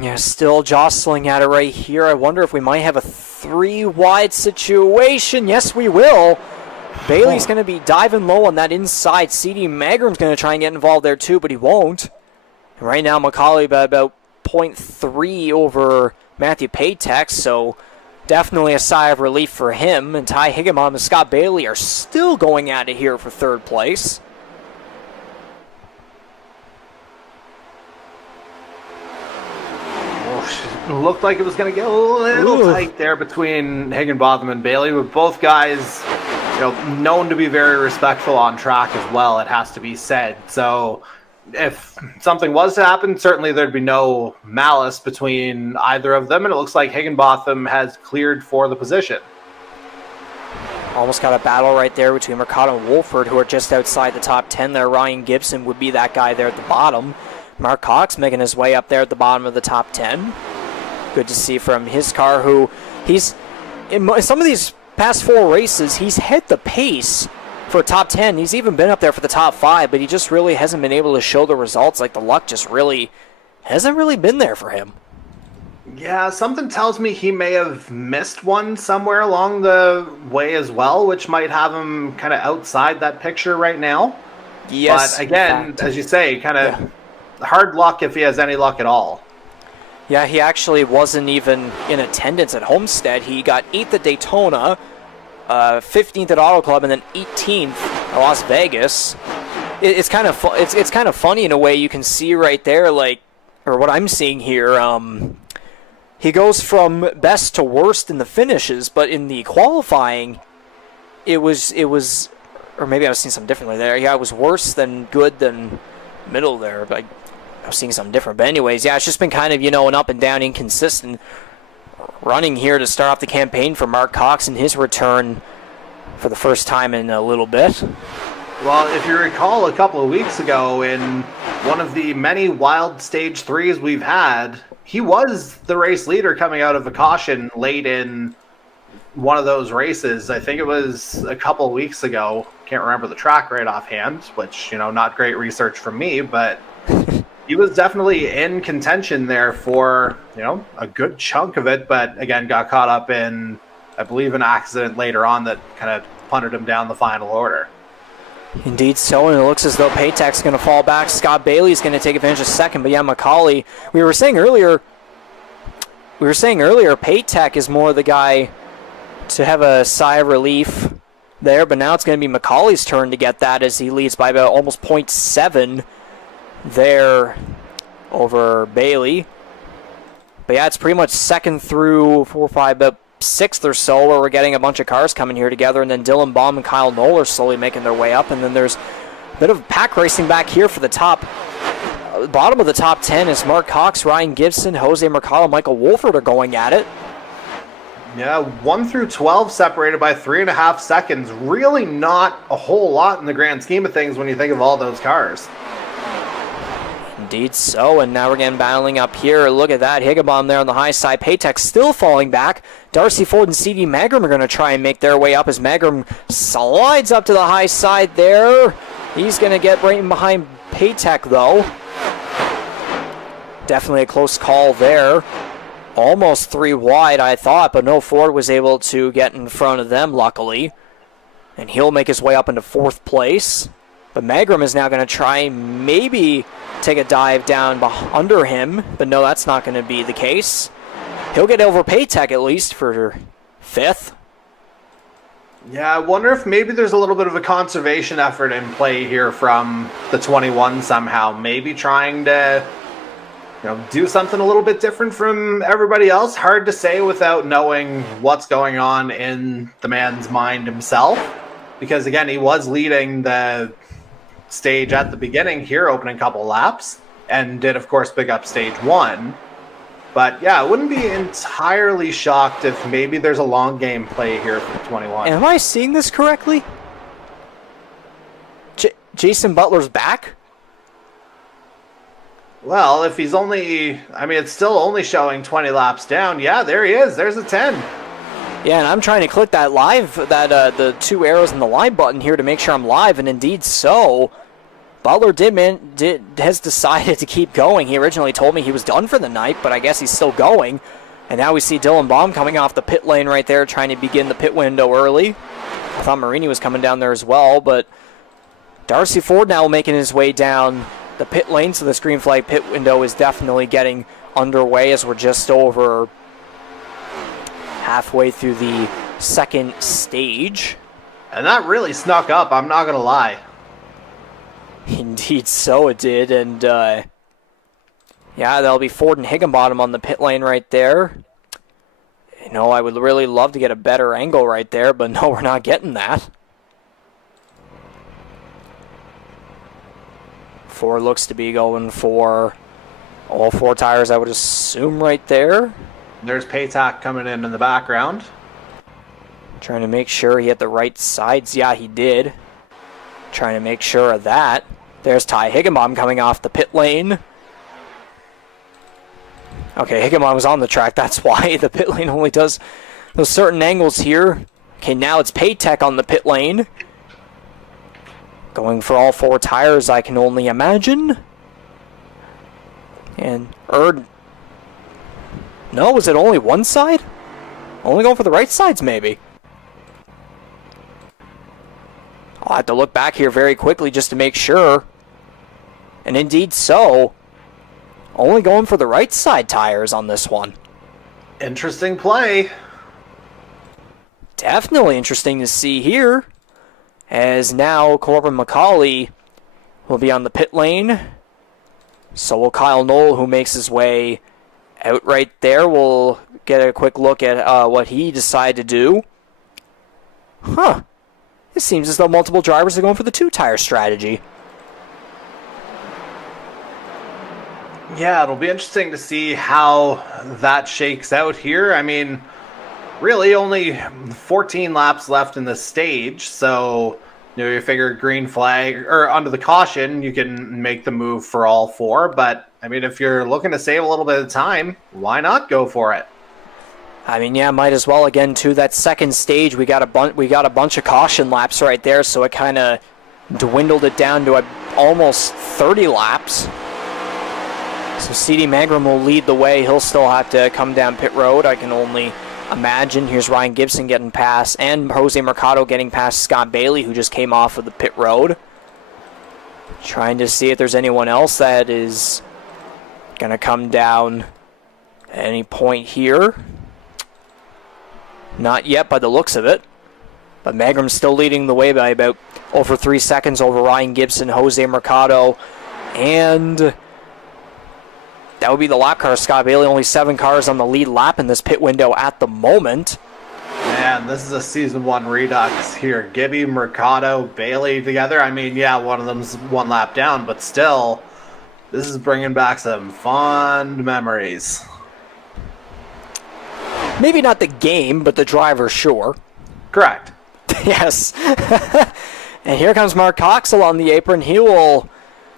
Yeah, still jostling at it right here. I wonder if we might have a 3-wide situation. Yes, we will. Bailey's going to be diving low on that inside. CD Magram's going to try and get involved there too, but he won't. And right now, McCauley about 0.3 over Matthew Patek, so definitely a sigh of relief for him. And Ty Higginbottom and Scott Bailey are still going at it here for 3rd place. Looked like it was going to get a little tight there between Higginbotham and Bailey, but both guys, known to be very respectful on track as well, it has to be said. So if something was to happen, certainly there'd be no malice between either of them, and it looks like Higginbotham has cleared for the position. Almost got a battle right there between Mercado and Wolford, who are just outside the top 10 there. Ryan Gibson would be that guy there at the bottom. Mark Cox making his way up there at the bottom of the top 10. Good to see from his car, who he's, in some of these past 4 races, he's hit the pace for top 10. He's even been up there for the top 5, but he just really hasn't been able to show the results. Like, the luck just really hasn't really been there for him. Yeah, something tells me he may have missed one somewhere along the way as well, which might have him kind of outside that picture right now. Yes. But again, as you say, kind of hard luck if he has any luck at all. Yeah, he actually wasn't even in attendance at Homestead. He got 8th at Daytona, 15th at Auto Club, and then 18th at Las Vegas. It's kind of it's kind of funny in a way. You can see right there, like, or what I'm seeing here. He goes from best to worst in the finishes, but in the qualifying, it was, or maybe I was seeing something differently there. Yeah, it was worse than good than middle there, but I was seeing something different. But anyways, yeah, it's just been kind of, an up and down, inconsistent running here to start off the campaign for Mark Cox in his return for the first time in a little bit. Well, if you recall a couple of weeks ago in one of the many wild stage 3s we've had, he was the race leader coming out of a caution late in one of those races. I think it was a couple of weeks ago. Can't remember the track right offhand, which, not great research from me, but he was definitely in contention there for, a good chunk of it, but again, got caught up in, I believe, an accident later on that kind of punted him down the final order. Indeed so, and it looks as though Paytek's going to fall back. Scott Bailey's going to take advantage of second, but yeah, Macaulay, we were saying earlier, Paytek is more the guy to have a sigh of relief there, but now it's going to be Macaulay's turn to get that as he leads by about almost 0.7 there over Bailey. But yeah, it's pretty much second through 4, 5, about 6th or so where we're getting a bunch of cars coming here together, and then Dylan Baum and Kyle Knoll are slowly making their way up, and then there's a bit of pack racing back here for the top. Bottom of the top 10 is Mark Cox, Ryan Gibson, Jose Mercado, Michael Wolford are going at it. Yeah, 1 through 12 separated by 3.5 seconds. Really not a whole lot in the grand scheme of things when you think of all those cars. Indeed so, and now we're again battling up here. Look at that, Higginbotham there on the high side. Paytek still falling back. Darcy Ford and C.D. Magrum are going to try and make their way up as Magrum slides up to the high side there. He's going to get right in behind Paytek, though. Definitely a close call there. Almost 3 wide, I thought, but no, Ford was able to get in front of them, luckily. And he'll make his way up into 4th place. But Magrum is now going to try maybe take a dive down under him, but no, that's not going to be the case. He'll get over Paytek at least for 5th. Yeah, I wonder if maybe there's a little bit of a conservation effort in play here from the 21 somehow. Maybe trying to, do something a little bit different from everybody else. Hard to say without knowing what's going on in the man's mind himself. Because again, he was leading the stage at the beginning here, opening a couple laps, and did of course pick up stage 1. But yeah, I wouldn't be entirely shocked if maybe there's a long game play here for 21. Am I seeing this correctly? Jason Butler's back? Well, if he's it's still only showing 20 laps down. Yeah, there he is. There's a 10. Yeah, and I'm trying to click that live, the 2 arrows in the live button here to make sure I'm live, and indeed so. Butler has decided to keep going. He originally told me he was done for the night, but I guess he's still going. And now we see Dylan Baum coming off the pit lane right there, trying to begin the pit window early. I thought Marini was coming down there as well, but Darcy Ford now making his way down the pit lane, so the green flag pit window is definitely getting underway as we're just over halfway through the 2nd stage. And that really snuck up, I'm not going to lie. Indeed so it did, and yeah, that'll be Ford and Higginbotham on the pit lane right there. I would really love to get a better angle right there, but no, we're not getting that. Ford looks to be going for all 4 tires, I would assume, right there. There's Paytack coming in the background. Trying to make sure he hit the right sides. Yeah, he did. Trying to make sure of that. There's Ty Higginbottom coming off the pit lane. Okay, Higginbottom was on the track. That's why the pit lane only does those certain angles here. Okay, now it's Paytech on the pit lane. Going for all 4 tires, I can only imagine. And no, was it only one side? Only going for the right sides, maybe. I'll have to look back here very quickly just to make sure. And indeed so. Only going for the right side tires on this one. Interesting play. Definitely interesting to see here. As now Corbin McCauley will be on the pit lane. So will Kyle Knoll, who makes his way out right there. We'll get a quick look at what he decided to do. Huh. It seems as though multiple drivers are going for the 2-tire strategy. Yeah, it'll be interesting to see how that shakes out here. I mean, really only 14 laps left in the stage, so you figure green flag or under the caution, you can make the move for all 4. But I mean, if you're looking to save a little bit of time, why not go for it? I mean, yeah, might as well. Again, too, that second stage, we got a bunch of caution laps right there, so it kind of dwindled it down to almost 30 laps. So CD Mangrum will lead the way. He'll still have to come down pit road, I can only imagine. Here's Ryan Gibson getting past, and Jose Mercado getting past Scott Bailey, who just came off of the pit road. Trying to see if there's anyone else that is going to come down at any point here. Not yet by the looks of it. But Magrum's still leading the way by about over 3 seconds over Ryan Gibson, Jose Mercado, and that would be the lap car. Scott Bailey, only 7 cars on the lead lap in this pit window at the moment. Man, this is a Season 1 redux here. Gibby, Mercado, Bailey together. I mean, yeah, one of them's 1 lap down, but still, this is bringing back some fond memories. Maybe not the game, but the driver, sure. Correct. Yes. And here comes Mark Coxell on the apron. He will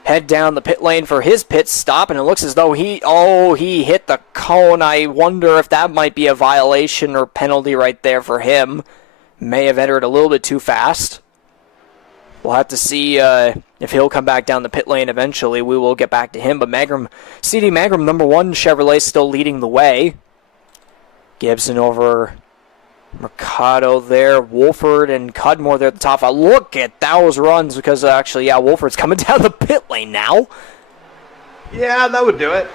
head down the pit lane for his pit stop, and it looks as though he hit the cone. I wonder if that might be a violation or penalty right there for him. May have entered a little bit too fast. We'll have to see if he'll come back down the pit lane eventually. We will get back to him, but CD Mangrum, number 1 Chevrolet, still leading the way. Gibson over Mercado there. Wolford and Cudmore there at the top. Look at those runs, because actually, yeah, Wolford's coming down the pit lane now. Yeah, that would do it.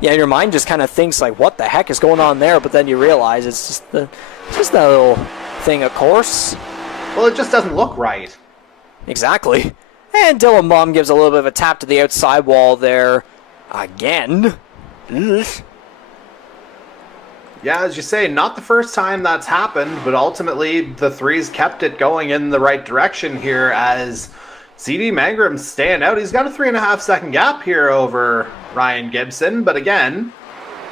Yeah, your mind just kind of thinks, like, what the heck is going on there? But then you realize it's just that little thing, of course. Well, it just doesn't look right. Exactly. And Dylan Baum gives a little bit of a tap to the outside wall there again. Ugh. Yeah, as you say, not the first time that's happened, but ultimately the threes kept it going in the right direction here as CD Mangrum's staying out. He's got a 3.5 second gap here over Ryan Gibson, but again,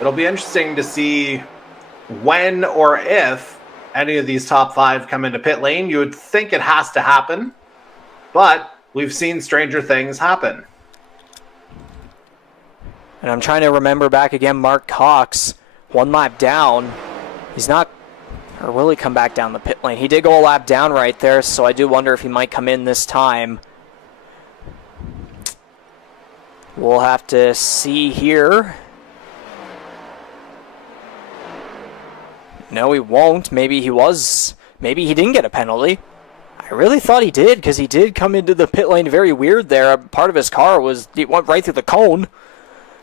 it'll be interesting to see when or if any of these top 5 come into pit lane. You would think it has to happen, but we've seen stranger things happen. And I'm trying to remember back again, Mark Cox, 1 lap down. He's not, or will he come back down the pit lane? He did go a lap down right there, so I do wonder if he might come in this time. We'll have to see here. No, he won't. Maybe he didn't get a penalty. I really thought he did, because he did come into the pit lane very weird there. Part of his car it went right through the cone.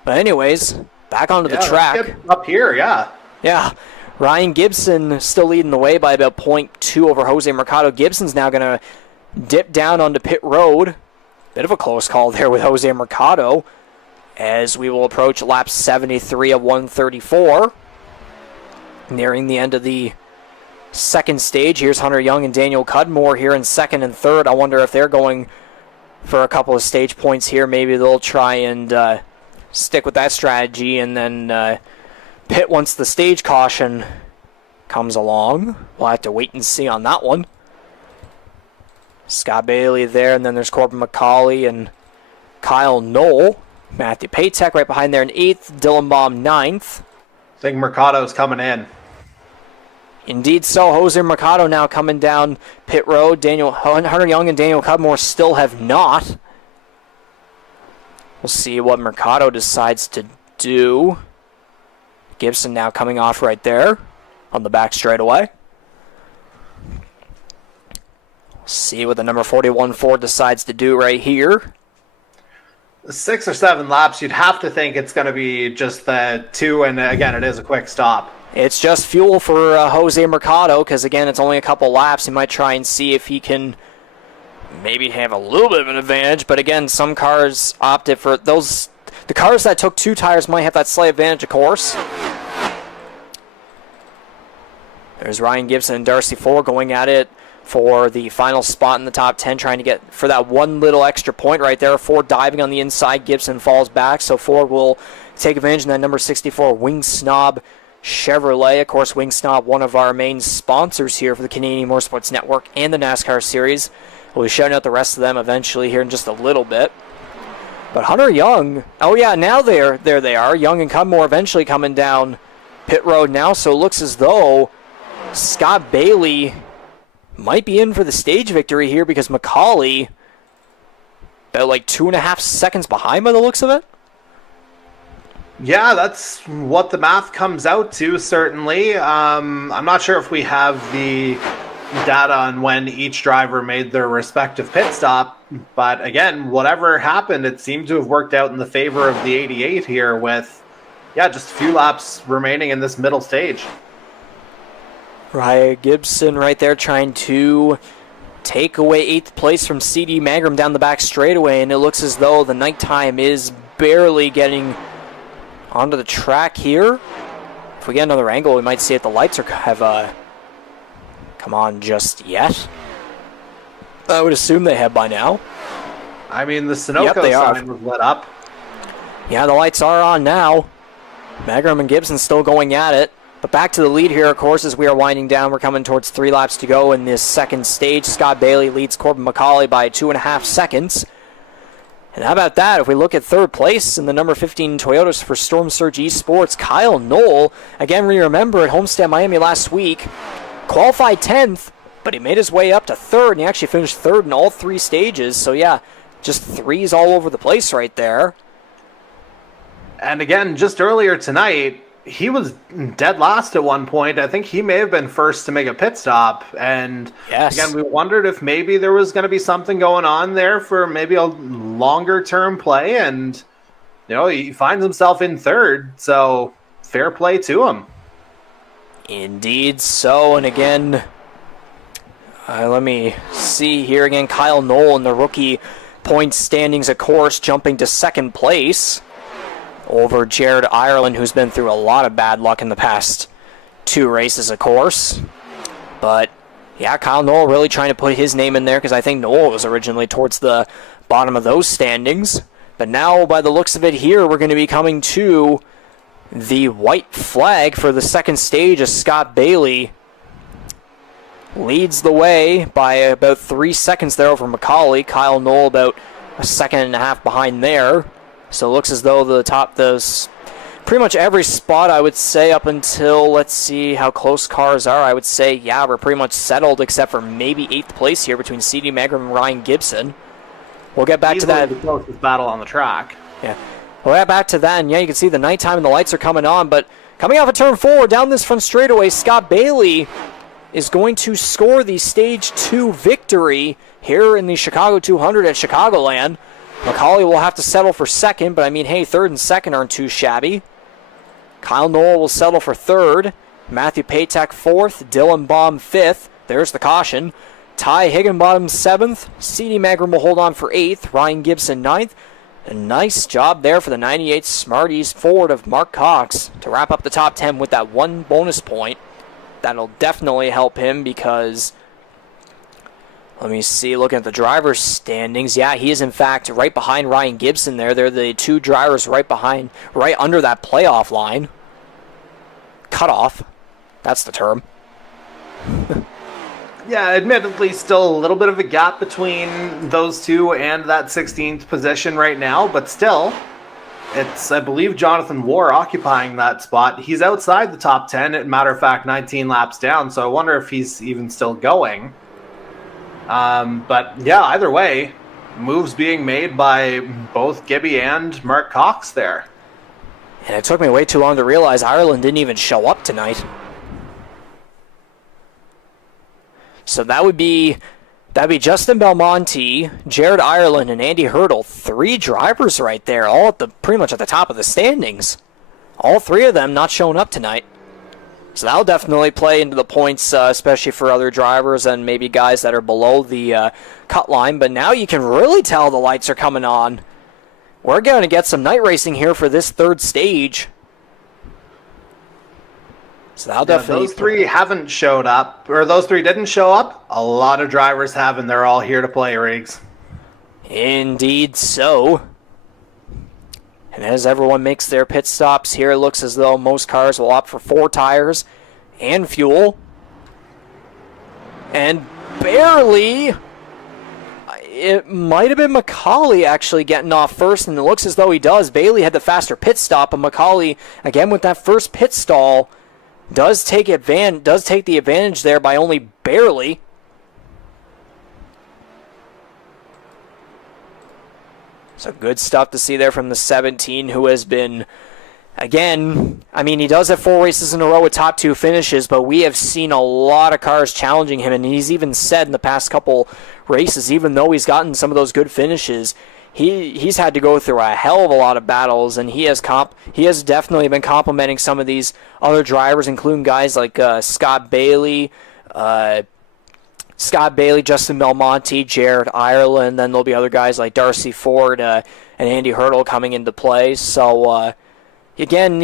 But anyways, back onto the track. Let's get up here, yeah. Yeah. Ryan Gibson still leading the way by about 0.2 over Jose Mercado. Gibson's now going to dip down onto pit road. Bit of a close call there with Jose Mercado as we will approach lap 73 of 134. Nearing the end of the second stage. Here's Hunter Young and Daniel Cudmore here in second and third. I wonder if they're going for a couple of stage points here. Maybe they'll try and stick with that strategy and then pit once the stage caution comes along. We'll have to wait and see on that one. Scott Bailey there, and then there's Corbin McCauley and Kyle Knoll. Matthew Patek right behind there in 8th, Dylan Baum 9th. I think Mercado's coming in. Indeed so. Jose Mercado now coming down pit road. Hunter Young and Daniel Cudmore still have not. We'll see what Mercado decides to do. Gibson now coming off right there on the back straightaway. See what the number 41 Ford decides to do right here. 6 or 7 laps, you'd have to think it's going to be just the 2, and again, it is a quick stop. It's just fuel for Jose Mercado, because again, it's only a couple laps. He might try and see if he can maybe have a little bit of an advantage, but again, some cars opted for those. The cars that took 2 tires might have that slight advantage, of course. There's Ryan Gibson and Darcy Ford going at it for the final spot in the top 10, trying to get for that one little extra point right there. Ford diving on the inside. Gibson falls back, so Ford will take advantage in that number 64 Wing Snob Chevrolet. Of course, Wing Snob, one of our main sponsors here for the Canadian Motorsports Network and the NASCAR Series. We'll be shouting out the rest of them eventually here in just a little bit. But Hunter Young, oh yeah, now there they are. Young and Cudmore eventually coming down pit road now, so it looks as though Scott Bailey might be in for the stage victory here, because McCauley about like 2.5 seconds behind by the looks of it. Yeah, that's what the math comes out to, certainly. I'm not sure if we have the data on when each driver made their respective pit stop, but again, whatever happened, it seemed to have worked out in the favor of the 88 here with, just a few laps remaining in this middle stage. Ryan Gibson right there trying to take away 8th place from CD Magram down the back straightaway, and it looks as though the nighttime is barely getting onto the track here. If we get another angle, we might see if the lights have come on just yet. I would assume they have by now. I mean, the Sunoco sign was lit up. Yeah, the lights are on now. Magram and Gibson still going at it. But back to the lead here, of course, as we are winding down. We're coming towards 3 laps to go in this second stage. Scott Bailey leads Corbin McCauley by 2.5 seconds. And how about that? If we look at 3rd place in the number 15 Toyotas for Storm Surge Esports, Kyle Knoll, again, we remember at Homestead Miami last week, qualified 10th, but he made his way up to 3rd, and he actually finished 3rd in all 3 stages. So yeah, just 3s all over the place right there. And again, just earlier tonight, he was dead last at one point. I think he may have been first to make a pit stop. And again, we wondered if maybe there was going to be something going on there for maybe a longer term play. And, he finds himself in 3rd. So fair play to him. Indeed so. And again, let me see here again. Kyle Knoll in the rookie point standings, of course, jumping to 2nd place over Jared Ireland, who's been through a lot of bad luck in the past 2 races, of course. But, yeah, Kyle Knoll really trying to put his name in there, because I think Knoll was originally towards the bottom of those standings. But now, by the looks of it here, we're going to be coming to the white flag for the second stage, as Scott Bailey leads the way by about 3 seconds there over McCauley. Kyle Knoll about 1.5 seconds behind there. So it looks as though pretty much every spot, I would say, up until, let's see how close cars are, I would say, yeah, we're pretty much settled, except for maybe 8th place here between CD Magram and Ryan Gibson. We'll get back to that. The closest battle on the track. Yeah. We'll get back to that, and yeah, you can see the nighttime and the lights are coming on, but coming off of turn 4, down this front straightaway, Scott Bailey is going to score the Stage 2 victory here in the Chicago 200 at Chicagoland. McCauley will have to settle for 2nd, but I mean, hey, 3rd and 2nd aren't too shabby. Kyle Knoll will settle for 3rd. Matthew Patek 4th. Dylan Baum 5th. There's the caution. Ty Higginbottom 7th. CD Magram will hold on for 8th. Ryan Gibson 9th. A nice job there for the 98 Smarties Ford of Mark Cox to wrap up the top 10 with that 1 bonus point. That'll definitely help him, because Let me see, looking at the driver's standings. Yeah, he is in fact right behind Ryan Gibson there. They're the two drivers right under that playoff line. Cutoff. That's the term. Yeah, admittedly, still a little bit of a gap between those two and that 16th position right now, but still, it's, I believe, Jonathan War occupying that spot. He's outside the top 10, matter of fact, 19 laps down, so I wonder if he's even still going. But yeah, either way, moves being made by both Gibby and Mark Cox there. And it took me way too long to realize Ireland didn't even show up tonight. So that'd be Justin Belmonte, Jared Ireland, and Andy Hurdle. 3 drivers right there, all at pretty much at the top of the standings. All 3 of them not showing up tonight. So that'll definitely play into the points, especially for other drivers and maybe guys that are below the cut line. But now you can really tell the lights are coming on. We're going to get some night racing here for this 3rd stage. So that'll definitely... Those 3 haven't showed up, or those 3 didn't show up. A lot of drivers have, and they're all here to play, Riggs. Indeed so. And as everyone makes their pit stops here, it looks as though most cars will opt for 4 tires and fuel. And barely... It might have been McCauley actually getting off first, and it looks as though he does. Bailey had the faster pit stop, but McCauley, again with that first pit stall... does take the advantage there by only barely. So good stuff to see there from the 17, who has been, again, I mean, he does have 4 races in a row with top 2 finishes, but we have seen a lot of cars challenging him, and he's even said in the past couple races, even though he's gotten some of those good finishes, he's had to go through a hell of a lot of battles, and he has definitely been complimenting some of these other drivers, including guys like Scott Bailey, Justin Belmonte, Jared Ireland. Then there'll be other guys like Darcy Ford and Andy Hurdle coming into play. So again,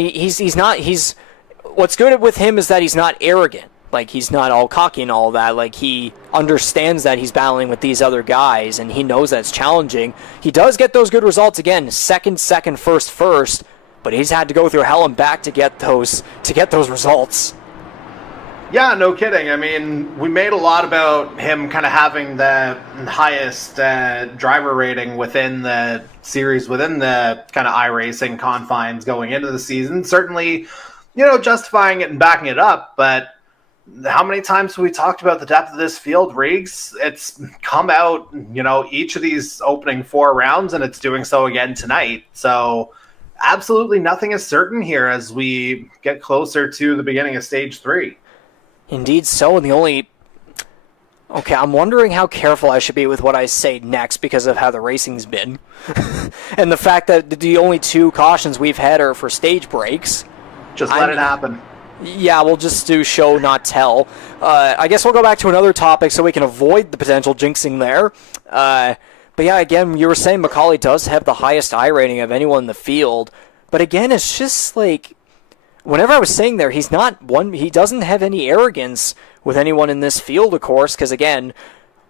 what's good with him is that he's not arrogant. Like, he's not all cocky and all that. Like, he understands that he's battling with these other guys, and he knows that it's challenging. He does get those good results. Again, second, first, but he's had to go through hell and back to get those results. Yeah, no kidding. I mean, we made a lot about him kind of having the highest driver rating within the series, within the kind of iRacing confines going into the season. Certainly, justifying it and backing it up, but how many times have we talked about the depth of this field, Riggs? It's come out, each of these opening 4 rounds, and it's doing so again tonight. So absolutely nothing is certain here as we get closer to the beginning of Stage 3. Indeed so, and I'm wondering how careful I should be with what I say next because of how the racing's been. And the fact that the only 2 cautions we've had are for stage breaks. Just let it happen. Yeah, we'll just do show, not tell. I guess we'll go back to another topic so we can avoid the potential jinxing there. But yeah, again, you were saying McCauley does have the highest I rating of anyone in the field. But again, it's just like, whenever I was saying there, he doesn't have any arrogance with anyone in this field, of course, because again,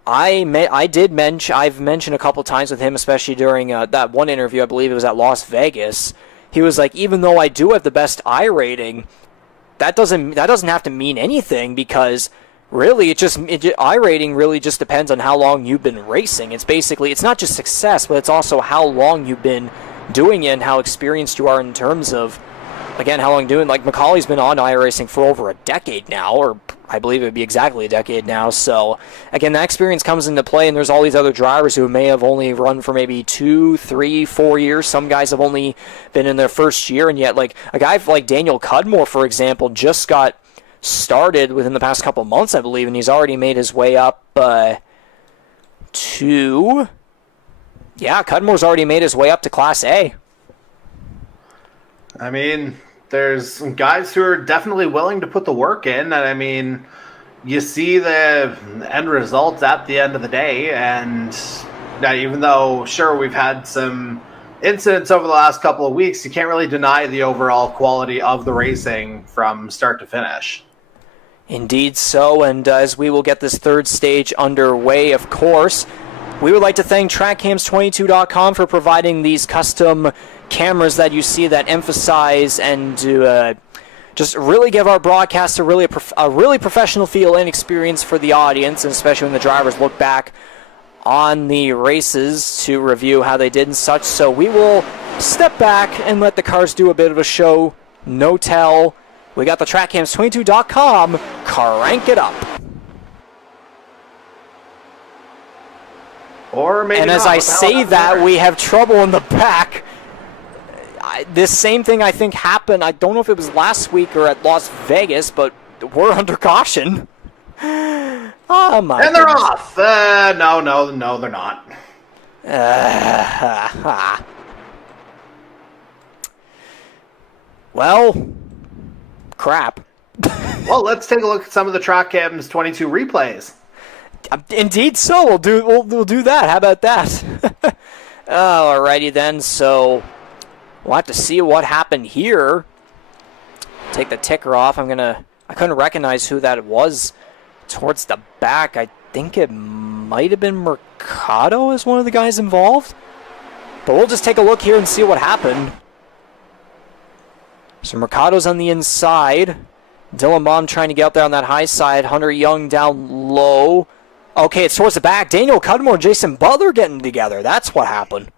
I've mentioned a couple times with him, especially during that one interview, I believe it was at Las Vegas. He was like, even though I do have the best I rating, that doesn't have to mean anything because really I rating really just depends on how long you've been racing. It's not just success, but it's also how long you've been doing it and how experienced you are in terms of, again, how long doing. Like McCauley's been on iRacing for over a decade now, or I believe it would be exactly a decade now. So again, that experience comes into play, and there's all these other drivers who may have only run for maybe 2, 3, 4 years. Some guys have only been in their first year, and yet like a guy like Daniel Cudmore, for example, just got started within the past couple months, I believe, and he's already made his way up Cudmore's already made his way up to Class A. I mean, there's some guys who are definitely willing to put the work in, and I mean, you see the end results at the end of the day, and even though, sure, we've had some incidents over the last couple of weeks, you can't really deny the overall quality of the racing from start to finish. Indeed so, and as we will get this third stage underway, of course, we would like to thank TrackCams22.com for providing these custom cameras that you see that emphasize and just really give our broadcast a really professional feel and experience for the audience, and especially when the drivers look back on the races to review how they did and such. So we will step back and let the cars do a bit of a show, no tell. We got the TrackCams22.com, crank it up. Or maybe and as not. I say that, we have trouble in the back. This same thing I think happened, I don't know if it was last week or at Las Vegas, but we're under caution. Oh my And they're goodness. off. No, they're not. Well, crap. Well, let's take a look at some of the TrackCams 22 replays. Indeed so. We'll do that. How about that? Alrighty then, so we'll have to see what happened here. Take the ticker off. I couldn't recognize who that was towards the back. I think it might have been Mercado as one of the guys involved. But we'll just take a look here and see what happened. So Mercado's on the inside. Dylan Baum trying to get up there on that high side. Hunter Young down low. Okay, it's towards the back. Daniel Cudmore and Jason Butler getting together. That's what happened.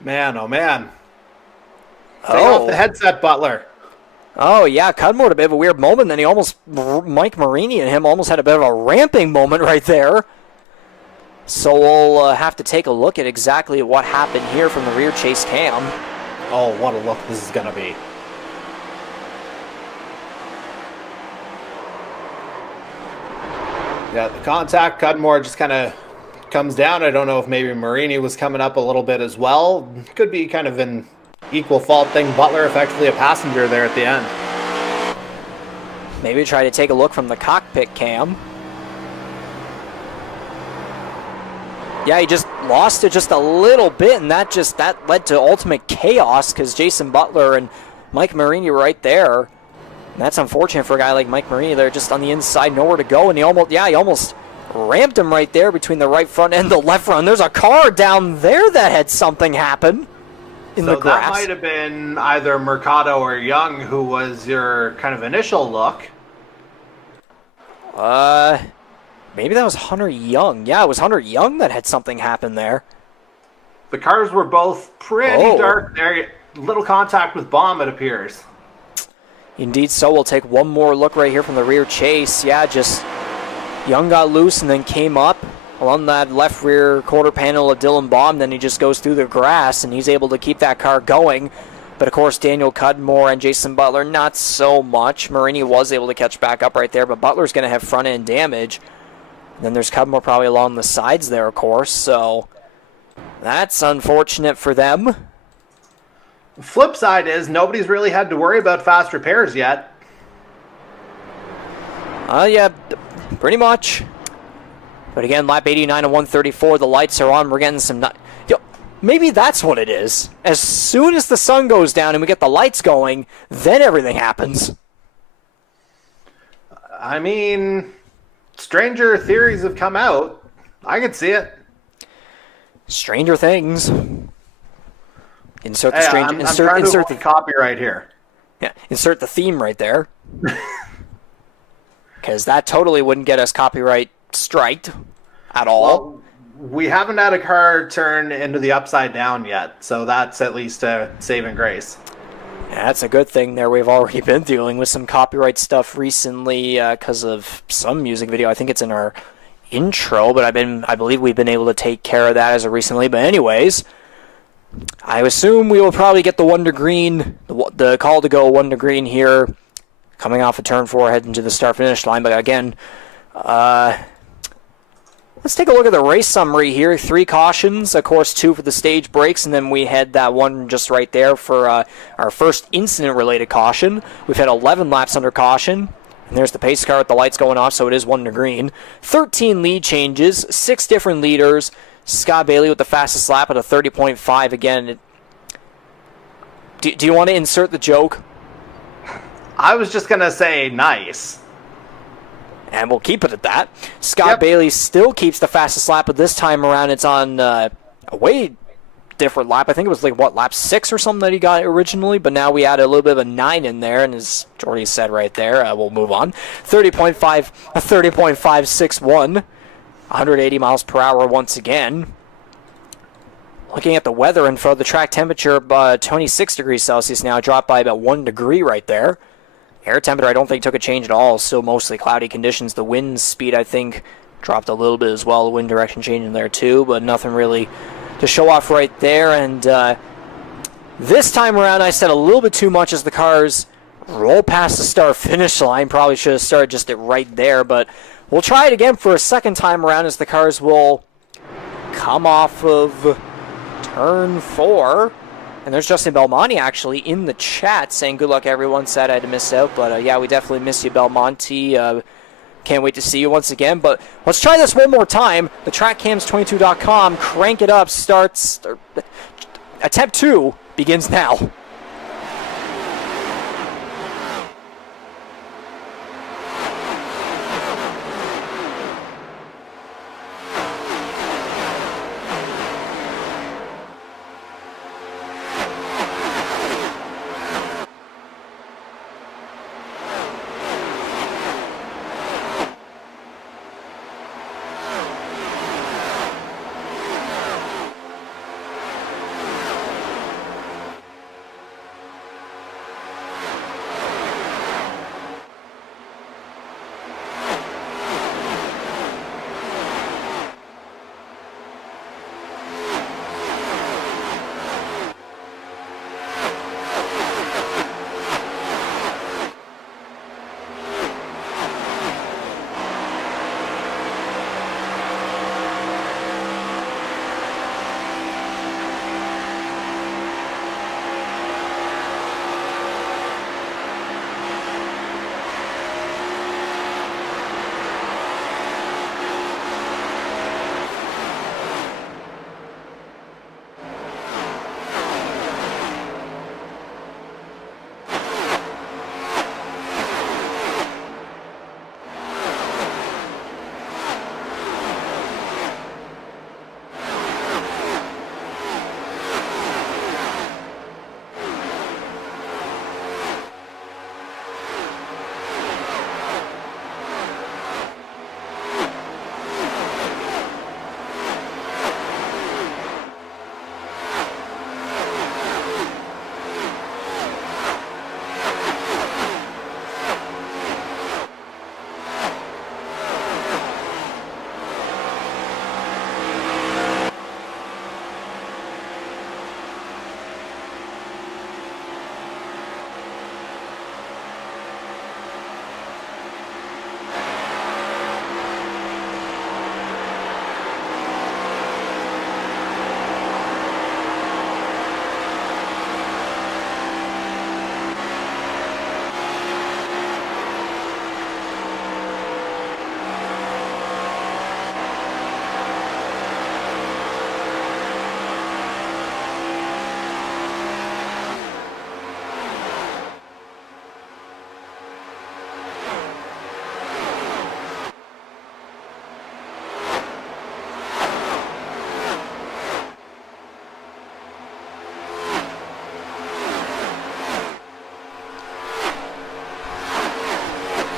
Man, oh man. Take off the headset, Butler. Oh, yeah, Cudmore had a bit of a weird moment. Then Mike Marini and him almost had a bit of a ramping moment right there. So we'll have to take a look at exactly what happened here from the rear chase cam. Oh, what a look this is going to be. Yeah, the contact, Cudmore just kind of comes down. I don't know if maybe Marini was coming up a little bit as well. Could be kind of an equal fault thing. Butler effectively a passenger there at the end. Maybe try to take a look from the cockpit cam. Yeah, he just lost it just a little bit, and that led to ultimate chaos because Jason Butler and Mike Marini were right there. And that's unfortunate for a guy like Mike Marini. They're just on the inside, nowhere to go, and he almost ramped him right there between the right front and the left front. There's a car down there that had something happen in the grass. That might have been either Mercado or Young, who was your kind of initial look. Maybe that was Hunter Young. Yeah, it was Hunter Young that had something happen there. The cars were both pretty dark there. Little contact with Baum, it appears. Indeed so. We'll take one more look right here from the rear chase. Yeah, just Young got loose and then came up along that left rear quarter panel of Dylan Baum. Then he just goes through the grass, and he's able to keep that car going. But, of course, Daniel Cudmore and Jason Butler, not so much. Marini was able to catch back up right there, but Butler's going to have front-end damage. And then there's Cudmore probably along the sides there, of course. So that's unfortunate for them. Flip side is nobody's really had to worry about fast repairs yet. Yeah, pretty much. But again, lap 89 and 134, the lights are on. We're getting some... Maybe that's what it is. As soon as the sun goes down and we get the lights going, then everything happens. I mean, stranger theories have come out. I could see it. Stranger things. Insert the Hey, strange. I'm trying to avoid copyright here. Yeah, insert the theme right there. Because that totally wouldn't get us copyright striked at all. Well, we haven't had a car turn into the upside down yet, so that's at least a saving grace. Yeah, that's a good thing there. We've already been dealing with some copyright stuff recently because of some music video. I think it's in our intro, but I believe we've been able to take care of that as of recently. But anyways, I assume we will probably get the 1 to green, the call to go 1 to green here, coming off of turn 4, heading to the start-finish line. But again, let's take a look at the race summary here. 3 cautions, of course, 2 for the stage breaks, and then we had that one just right there for our first incident-related caution. We've had 11 laps under caution, and there's the pace car with the lights going off, so it is 1 to green. 13 lead changes, 6 different leaders. Scott Bailey with the fastest lap at a 30.5. Again, do you want to insert the joke? I was just going to say nice. And we'll keep it at that. Scott Yep. Bailey still keeps the fastest lap, but this time around it's on a way different lap. I think it was lap 6 or something that he got originally, but now we added a little bit of a 9 in there, and as Jordy said right there, we'll move on. 30.561, 180 miles per hour once again. Looking at the weather info, the track temperature 26 degrees Celsius now, dropped by about 1 degree right there. Air temperature I don't think took a change at all, still mostly cloudy conditions. The wind speed I think dropped a little bit as well, the wind direction changing there too, but nothing really to show off right there. And this time around I said a little bit too much as the cars roll past the start-finish line. Probably should have started just right there, but we'll try it again for a second time around as the cars will come off of turn 4. And there's Justin Belmonte actually in the chat saying good luck everyone, sad I had to miss out, but yeah, we definitely miss you, Belmonte. Can't wait to see you once again, but let's try this one more time. The TrackCams22.com, crank it up, starts, attempt 2 begins now.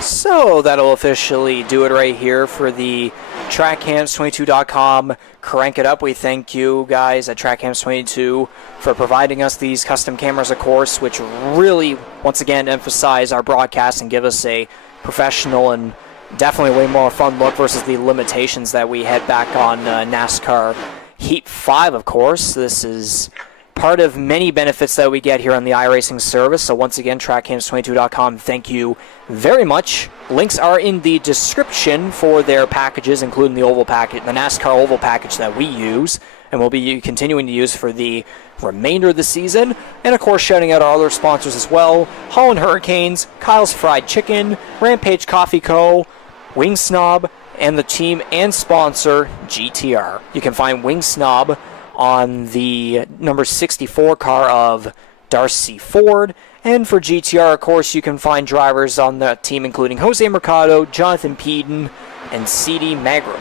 So that'll officially do it right here for the TrackCams22.com Crank It Up. We thank you guys at TrackCams22 for providing us these custom cameras, of course, which really, once again, emphasize our broadcast and give us a professional and definitely way more fun look versus the limitations that we had back on NASCAR Heat 5, of course. This is part of many benefits that we get here on the iRacing service. So once again, TrackCams22.com, thank you very much. Links are in the description for their packages, including the oval package, the NASCAR oval package that we use, and we'll be continuing to use for the remainder of the season. And of course, shouting out our other sponsors as well: Holland Hurricanes, Kyle's Fried Chicken, Rampage Coffee Co., Wing Snob, and the team and sponsor GTR. You can find Wing Snob on the number 64 car of Darcy Ford. And for GTR, of course, you can find drivers on that team including Jose Mercado, Jonathan Peden, and CD Magram.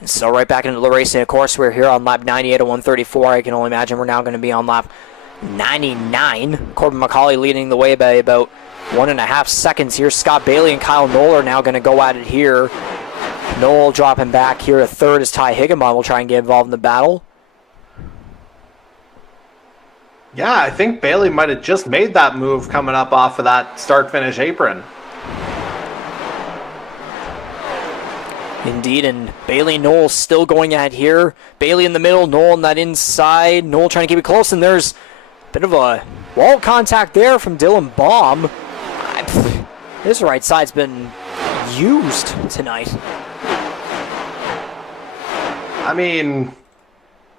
And so right back into the racing, of course, we're here on lap 98 of 134. I can only imagine we're now going to be on lap 99. Corbin McCauley leading the way by about 1.5 seconds here. Scott Bailey and Kyle Knoll are now going to go at it here. Knoll dropping back here to third as Ty Higginbottom will try and get involved in the battle. Yeah, I think Bailey might have just made that move coming up off of that start-finish apron. Indeed, and Bailey and Knoll still going at here. Bailey in the middle, Knoll on that inside. Knoll trying to keep it close, and there's a bit of a wall contact there from Dylan Baum. His right side's been used tonight. I mean,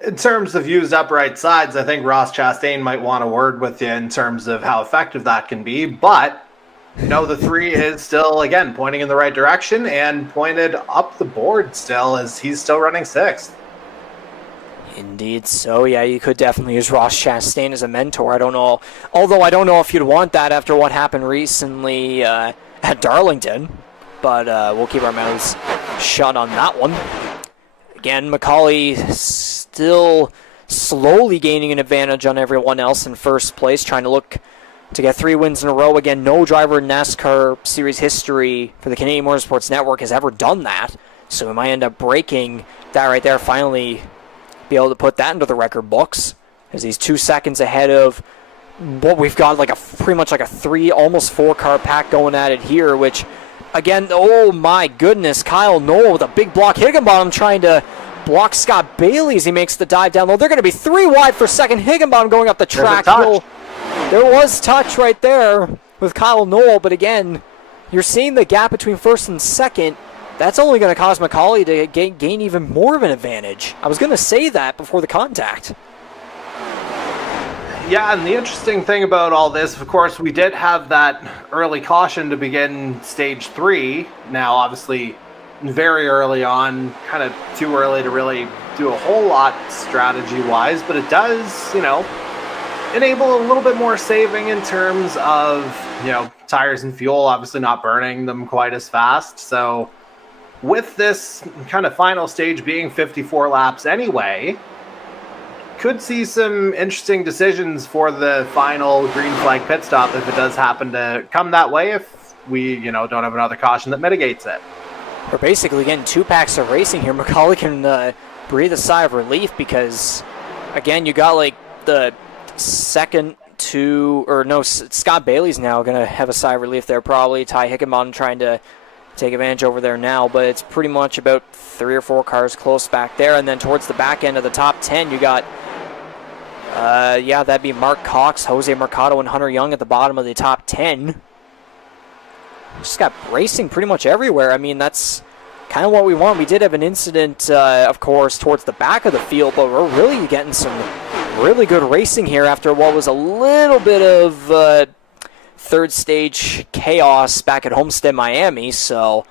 in terms of used upright sides, I think Ross Chastain might want a word with you in terms of how effective that can be. But, you know, the 3 is still, again, pointing in the right direction and pointed up the board still as he's still running 6th. Indeed. So, yeah, you could definitely use Ross Chastain as a mentor. I don't know. Although I don't know if you'd want that after what happened recently at Darlington. But we'll keep our mouths shut on that one. Again, McCauley still slowly gaining an advantage on everyone else in first place, trying to look to get 3 wins in a row. Again, no driver in NASCAR Series history for the Canadian Motorsports Network has ever done that. So we might end up breaking that right there, finally be able to put that into the record books, as he's 2 seconds ahead of what we've got, like pretty much like a 3, almost 4-car pack going at it here, which, again, oh my goodness, Kyle Knoll with a big block. Higginbottom trying to block Scott Bailey as he makes the dive down low. They're going to be 3 wide for second. Higginbottom going up the track. There was touch right there with Kyle Knoll, but again, you're seeing the gap between first and second. That's only going to cause McCauley to gain even more of an advantage. I was going to say that before the contact. Yeah, and the interesting thing about all this, of course, we did have that early caution to begin stage 3. Now, obviously, very early on, kind of too early to really do a whole lot strategy-wise, but it does, you know, enable a little bit more saving in terms of, you know, tires and fuel, obviously not burning them quite as fast. So with this kind of final stage being 54 laps anyway, could see some interesting decisions for the final green flag pit stop if it does happen to come that way, if we, you know, don't have another caution that mitigates it. We're basically getting 2 packs of racing here. McCauley can breathe a sigh of relief because, again, you got like the second to, or no, Scott Bailey's now going to have a sigh of relief there probably. Ty Higginbottom trying to take advantage over there now, but it's pretty much about 3 or 4 cars close back there. And then towards the back end of the top 10, you got, yeah, that'd be Mark Cox, Jose Mercado, and Hunter Young at the bottom of the top 10. Just got racing pretty much everywhere. I mean, that's kind of what we want. We did have an incident, of course, towards the back of the field, but we're really getting some really good racing here after what was a little bit of third stage chaos back at Homestead, Miami. So,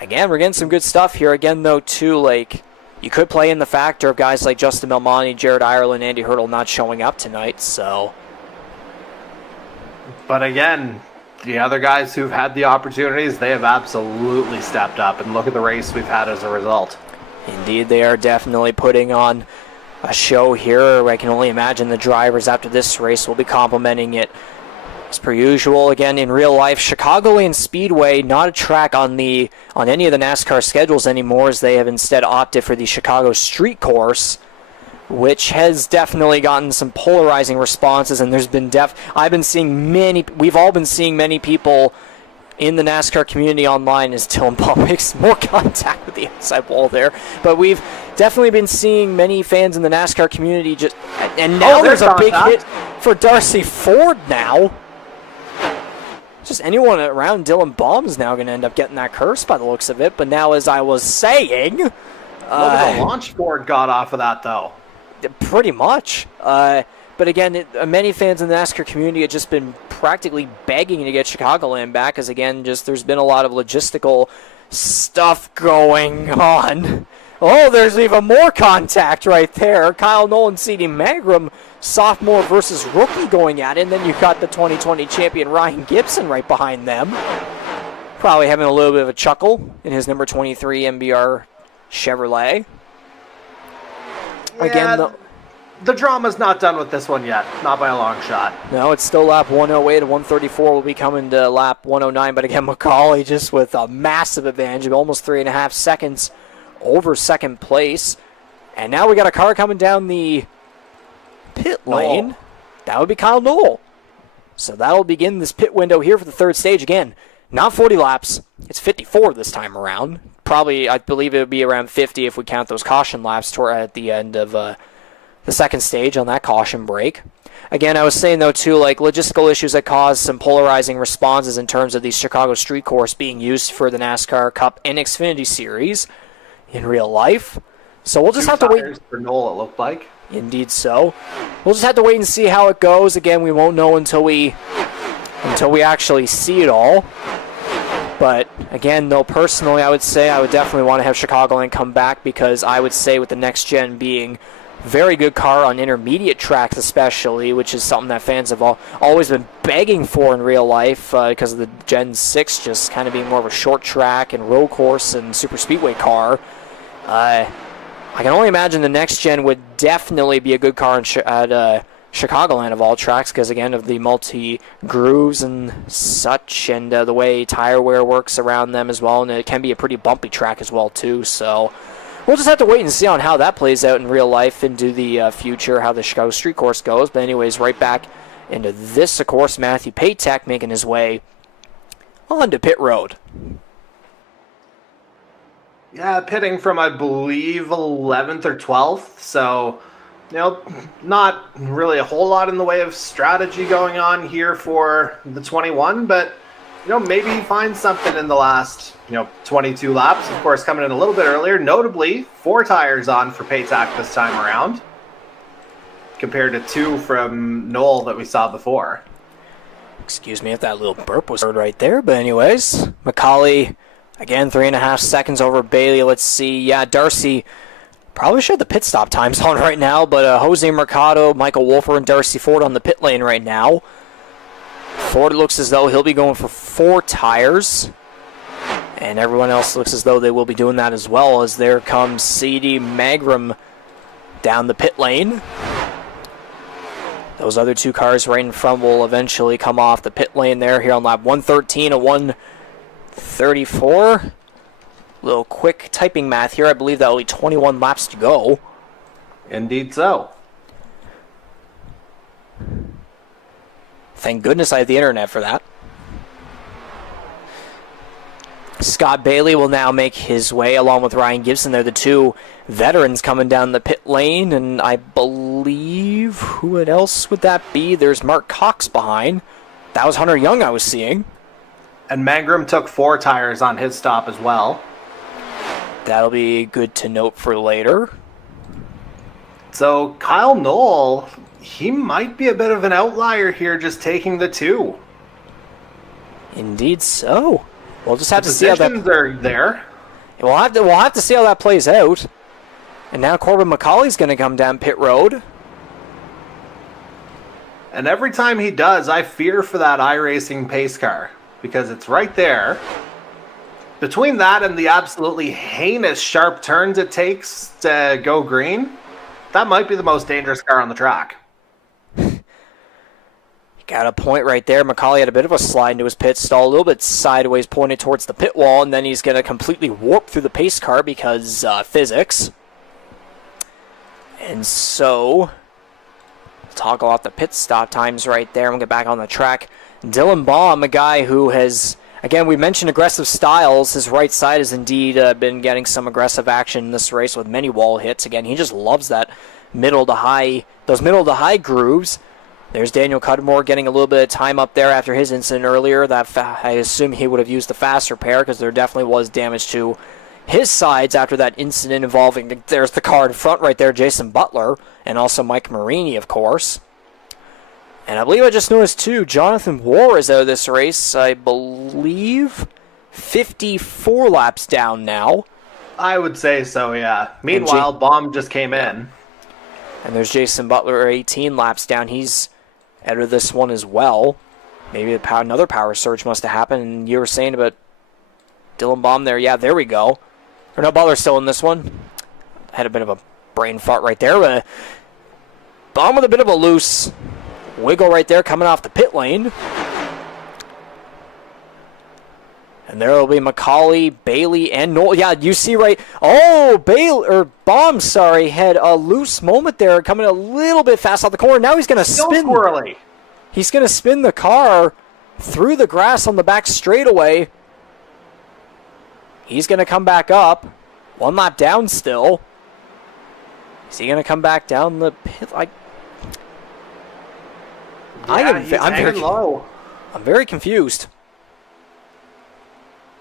again, we're getting some good stuff here. Again, though, too, like, you could play in the factor of guys like Justin Belmonte, Jared Ireland, Andy Hurdle not showing up tonight, so. But again, the other guys who've had the opportunities, they have absolutely stepped up, and look at the race we've had as a result. Indeed, they are definitely putting on a show here. I can only imagine the drivers after this race will be complimenting it as per usual. Again, in real life, Chicagoland Speedway, not a track on any of the NASCAR schedules anymore, as they have instead opted for the Chicago Street Course, which has definitely gotten some polarizing responses, and there's been we've all been seeing many people in the NASCAR community online as Dylan Paul makes more contact with the outside wall there. But we've definitely been seeing many fans in the NASCAR community and now there's a big hit for Darcy Ford now. Just anyone around Dylan Baum's now going to end up getting that curse by the looks of it. But now, as I was saying, look at the launch Ford got off of that, though. Pretty much. But again, many fans in the NASCAR community have just been practically begging to get Chicagoland back, because again, there's been a lot of logistical stuff going on Oh, there's even more contact right there. Kyle Nolan, CD Magram, sophomore versus rookie going at it. And then you've got the 2020 champion Ryan Gibson right behind them. Probably having a little bit of a chuckle in his number 23 MBR Chevrolet. Yeah, Again, the drama's not done with this one yet. Not by a long shot. no, it's still lap 108 and 134 will be coming to lap 109. But again, McCauley just with a massive advantage of almost 3.5 seconds over second place. And now we got a car coming down the pit lane. That would be Kyle Noel. So that'll begin this pit window here for the third stage. Again, not 40 laps. It's 54 this time around. Probably, I believe it would be around 50 if we count those caution laps at the end of the second stage on that caution break. Again, I was saying, though, too, like logistical issues that cause some polarizing responses in terms of the Chicago street course being used for the NASCAR Cup and Xfinity Series in real life. So we'll just have to wait. For Noel, it looked like. Indeed so. We'll just have to wait and see how it goes. Again, we won't know until we actually see it all. But again, though, personally, I would say I would definitely want to have Chicagoland come back because I would say with the next gen being very good car on intermediate tracks especially, which is something that fans have always been begging for in real life because of the Gen 6 just kind of being more of a short track and road course and super speedway car. I can only imagine the next gen would definitely be a good car at Chicagoland of all tracks because, again, of the multi-grooves and such and the way tire wear works around them as well, and it can be a pretty bumpy track as well, too. So we'll just have to wait and see on how that plays out in real life into the future, how the Chicago street course goes. But anyways, right back into this, of course, Matthew Patek making his way onto pit road. Yeah, pitting from, I believe, 11th or 12th. So, not really a whole lot in the way of strategy going on here for the 21. But, maybe he finds something in the last, 22 laps. Of course, coming in a little bit earlier. Notably, 4 tires on for Patek this time around, compared to 2 from Noel that we saw before. Excuse me if that little burp was heard right there. But anyways, McCauley, again, 3.5 seconds over Bailey. Let's see. Yeah, Darcy probably should have the pit stop times on right now. But Jose Mercado, Michael Wolfer, and Darcy Ford on the pit lane right now. Ford looks as though he'll be going for 4 tires. And everyone else looks as though they will be doing that as well, as there comes CD Magram down the pit lane. Those other 2 cars right in front will eventually come off the pit lane there here on lap 113 and 134. Little quick typing math here. I believe that only 21 laps to go. Indeed so. Thank goodness I have the internet for that. Scott Bailey will now make his way along with Ryan Gibson. They're the 2 veterans coming down the pit lane, and I believe, who else would that be? There's Mark Cox behind. That was Hunter Young I was seeing. And Magram took 4 tires on his stop as well. That'll be good to note for later. So Kyle Noel, he might be a bit of an outlier here, just taking the 2. Indeed so. We'll just have The to see how that. positions are there. We'll have to see how that plays out. And now Corbin McCauley's going to come down pit road. And every time he does, I fear for that iRacing pace car, because it's right there. Between that and the absolutely heinous sharp turns it takes to go green, that might be the most dangerous car on the track. Got a point right there. McCauley had a bit of a slide into his pit stall, a little bit sideways, pointed towards the pit wall, and then he's going to completely warp through the pace car because physics. And so, toggle off the pit stop times right there. We'll get back on the track. Dylan Baum, a guy who has, again, we mentioned aggressive styles. His right side has indeed been getting some aggressive action in this race with many wall hits. Again, he just loves that middle to high grooves. There's Daniel Cudmore getting a little bit of time up there after his incident earlier. I assume he would have used the fast repair because there definitely was damage to his sides after that incident involving, there's the car in front right there, Jason Butler, and also Mike Marini, of course. And I believe I just noticed, too, Jonathan War is out of this race, I believe 54 laps down now. I would say so, yeah. Meanwhile, Baum just came in. And there's Jason Butler, 18 laps down. He's out of this one as well. Maybe another power surge must have happened. And you were saying about Dylan Baum there. Yeah, there we go. Or no, Butler's still in this one. Had a bit of a brain fart right there. But Baum with a bit of a loose wiggle right there coming off the pit lane. And there will be McCauley, Bailey, and Knoll. Yeah, you see right. Oh, Baum, sorry, had a loose moment there, coming a little bit fast off the corner. Now he's going to spin. Squirrely. He's going to spin the car through the grass on the back straightaway. He's going to come back up. One lap down still. Is he going to come back down the pit? I'm very confused.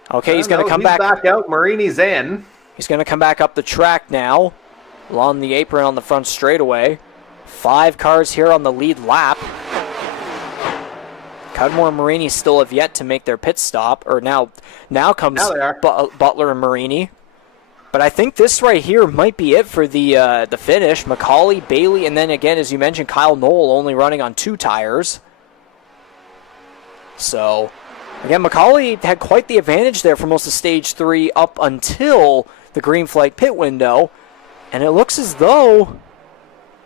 Okay, he's going to come back. Back out. Marini's in. He's going to come back up the track now, along the apron on the front straightaway. 5 cars here on the lead lap. Cudmore and Marini still have yet to make their pit stop, or now comes Butler and Marini. But I think this right here might be it for the finish. McCauley, Bailey, and then again, as you mentioned, Kyle Knoll only running on 2 tires. So, again, McCauley had quite the advantage there for most of Stage 3 up until the green flag pit window. And it looks as though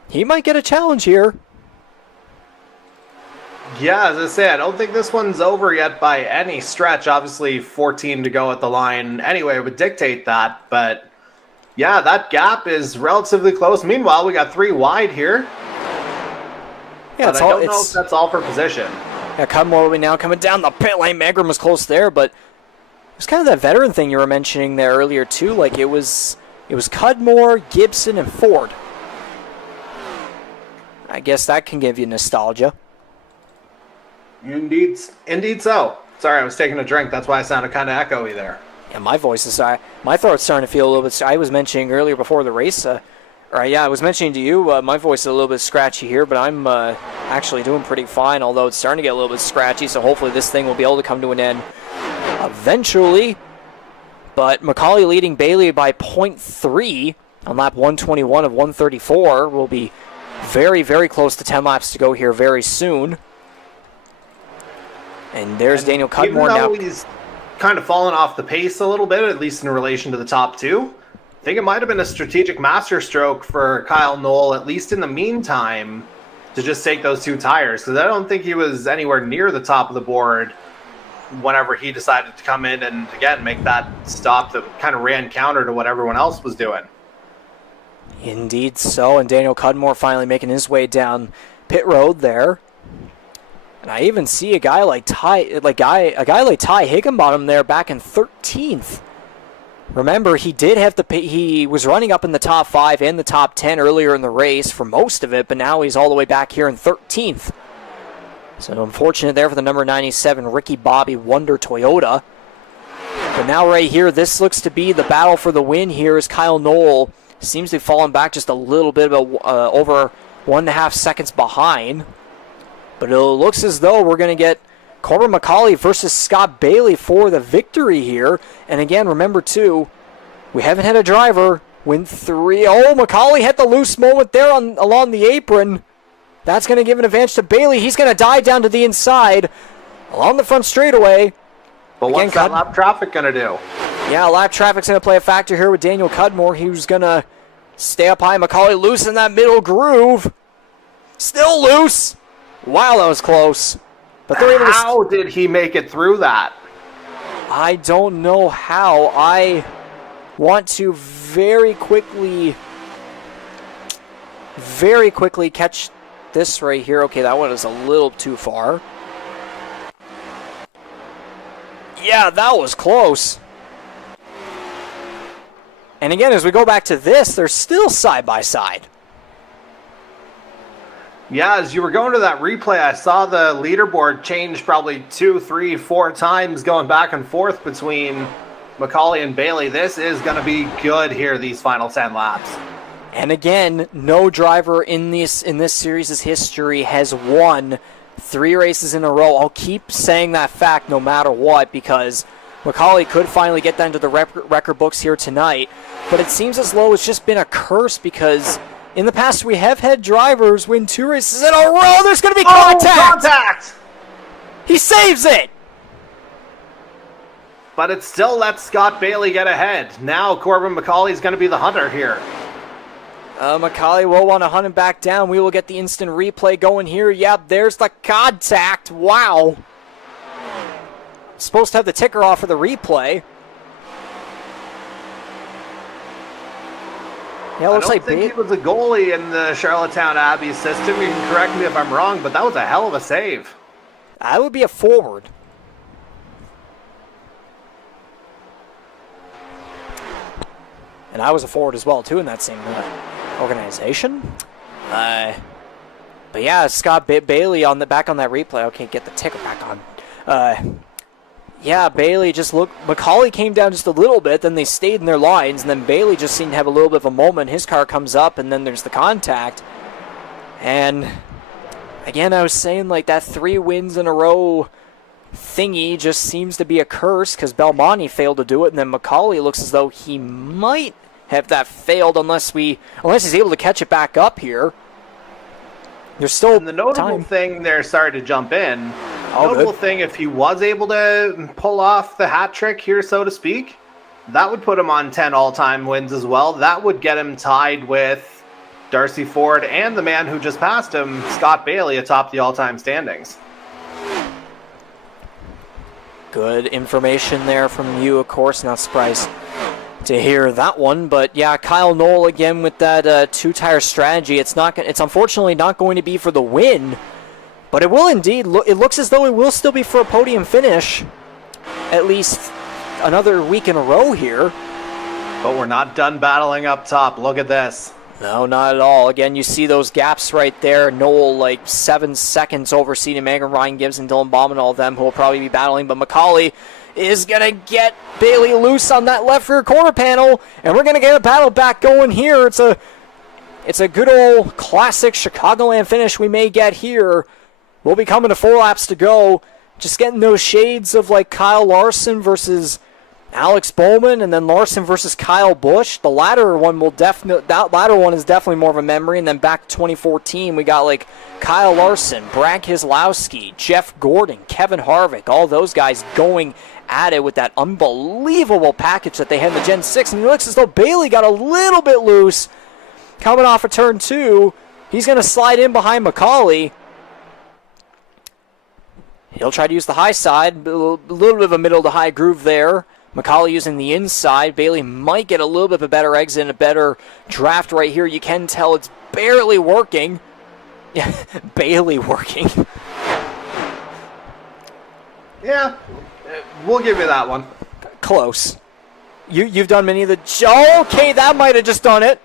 he might get a challenge here. Yeah, as I said, I don't think this one's over yet by any stretch. Obviously, 14 to go at the line anyway would dictate that. But, yeah, that gap is relatively close. Meanwhile, we got 3 wide here. Yeah, I don't know if that's all for position. Yeah, Cudmore will be now coming down the pit lane. Magrum was close there, but it was kind of that veteran thing you were mentioning there earlier, too. Like, it was Cudmore, Gibson, and Ford. I guess that can give you nostalgia. Indeed so. Sorry, I was taking a drink. That's why I sounded kind of echoey there. Yeah, my voice is my throat's starting to feel a little bit. I was mentioning earlier before the race. I was mentioning to you, my voice is a little bit scratchy here, but I'm actually doing pretty fine. Although it's starting to get a little bit scratchy, so hopefully this thing will be able to come to an end eventually. But McCauley leading Bailey by 0.3 on lap 121 of 134. Will be very, very close to 10 laps to go here very soon. And there's Daniel Cudmore now. He's kind of fallen off the pace a little bit, at least in relation to the top 2. I think it might have been a strategic masterstroke for Kyle Knoll, at least in the meantime, to just take those 2 tires. Because I don't think he was anywhere near the top of the board whenever he decided to come in and, again, make that stop that kind of ran counter to what everyone else was doing. Indeed so. And Daniel Cudmore finally making his way down pit road there. And I even see a guy like Ty Higginbottom there back in 13th. Remember, he was running up in the top 5 and the top 10 earlier in the race for most of it, but now he's all the way back here in 13th. So unfortunate there for the number 97 Ricky Bobby Wonder Toyota. But now right here, this looks to be the battle for the win here as Kyle Knoll seems to have fallen back just a little bit, about over 1.5 seconds behind. But it looks as though we're going to get Corbin McCauley versus Scott Bailey for the victory here. And again, remember too, we haven't had a driver win 3. Oh, McCauley had the loose moment there along the apron. That's going to give an advantage to Bailey. He's going to dive down to the inside along the front straightaway. But what's that lap traffic going to do? Yeah, lap traffic's going to play a factor here with Daniel Cudmore. He was going to stay up high. McCauley loose in that middle groove. Still loose. Wow, that was close. But how did he make it through that? I don't know how. I want to very quickly catch this right here. Okay, that one is a little too far. Yeah, that was close. And again, as we go back to this, they're still side by side. Yeah, as you were going to that replay, I saw the leaderboard change probably 2, 3, 4 times going back and forth between McCauley and Bailey. This is going to be good here, these final 10 laps. And again, no driver in this series' history has won 3 races in a row. I'll keep saying that fact no matter what, because Macaulay could finally get that into the record books here tonight, but it seems as though it's just been a curse because in the past we have had drivers win 2 races in a row. There's going to be contact! Contact! He saves it! But it still lets Scott Bailey get ahead. Now Corbin Macaulay is going to be the hunter here. Macaulay will want to hunt him back down. We will get the instant replay going here. Yep, there's the contact. Wow. Supposed to have the ticker off for the replay. Yeah, it looks like I don't think he was a goalie in the Charlottetown Abbey system. You can correct me if I'm wrong, but that was a hell of a save. That would be a forward. And I was a forward as well, too, in that same organization. But yeah, Scott Bailey back on that replay. Okay, get the ticker back on. Yeah, Bailey just looked. Macaulay came down just a little bit, then they stayed in their lines, and then Bailey just seemed to have a little bit of a moment. His car comes up, and then there's the contact. And again, I was saying, like, that 3 wins in a row thingy just seems to be a curse because Belmonte failed to do it, and then Macaulay looks as though he might have that failed unless he's able to catch it back up here. There's still and the notable time. thing there, sorry to jump in, notable thing, if he was able to pull off the hat trick here, so to speak, that would put him on 10 all-time wins as well. That would get him tied with Darcy Ford and the man who just passed him, Scott Bailey, atop the all-time standings. Good information there from you, of course. Not surprised to hear that one, but yeah, Kyle Knoll again with that 2-tire strategy. It's unfortunately not going to be for the win, but it will indeed. It looks as though it will still be for a podium finish, at least another week in a row here. But we're not done battling up top. Look at this. No, not at all. Again, you see those gaps right there. Knoll like 7 seconds over Ceedon Megan, Ryan Gibbs, and Dylan Baum, and all of them who will probably be battling. But Macaulay is going to get Bailey loose on that left rear quarter panel, and we're going to get a battle back going here. It's a good old classic Chicagoland finish we may get here. We'll be coming to 4 laps to go. Just getting those shades of like Kyle Larson versus Alex Bowman, and then Larson versus Kyle Busch. The latter one is definitely more of a memory. And then back to 2014, we got like Kyle Larson, Brad Keselowski, Jeff Gordon, Kevin Harvick, all those guys going at it with that unbelievable package that they had in the Gen 6. And it looks as though Bailey got a little bit loose coming off of turn 2. He's going to slide in behind Macaulay. He'll try to use the high side, a little bit of a middle to high groove there. Macaulay using the inside. Bailey might get a little bit of a better exit and a better draft right here. You can tell it's barely working. Yeah, Bailey working. Yeah, we'll give you that one. Close. You've done many of the... Okay, that might have just done it.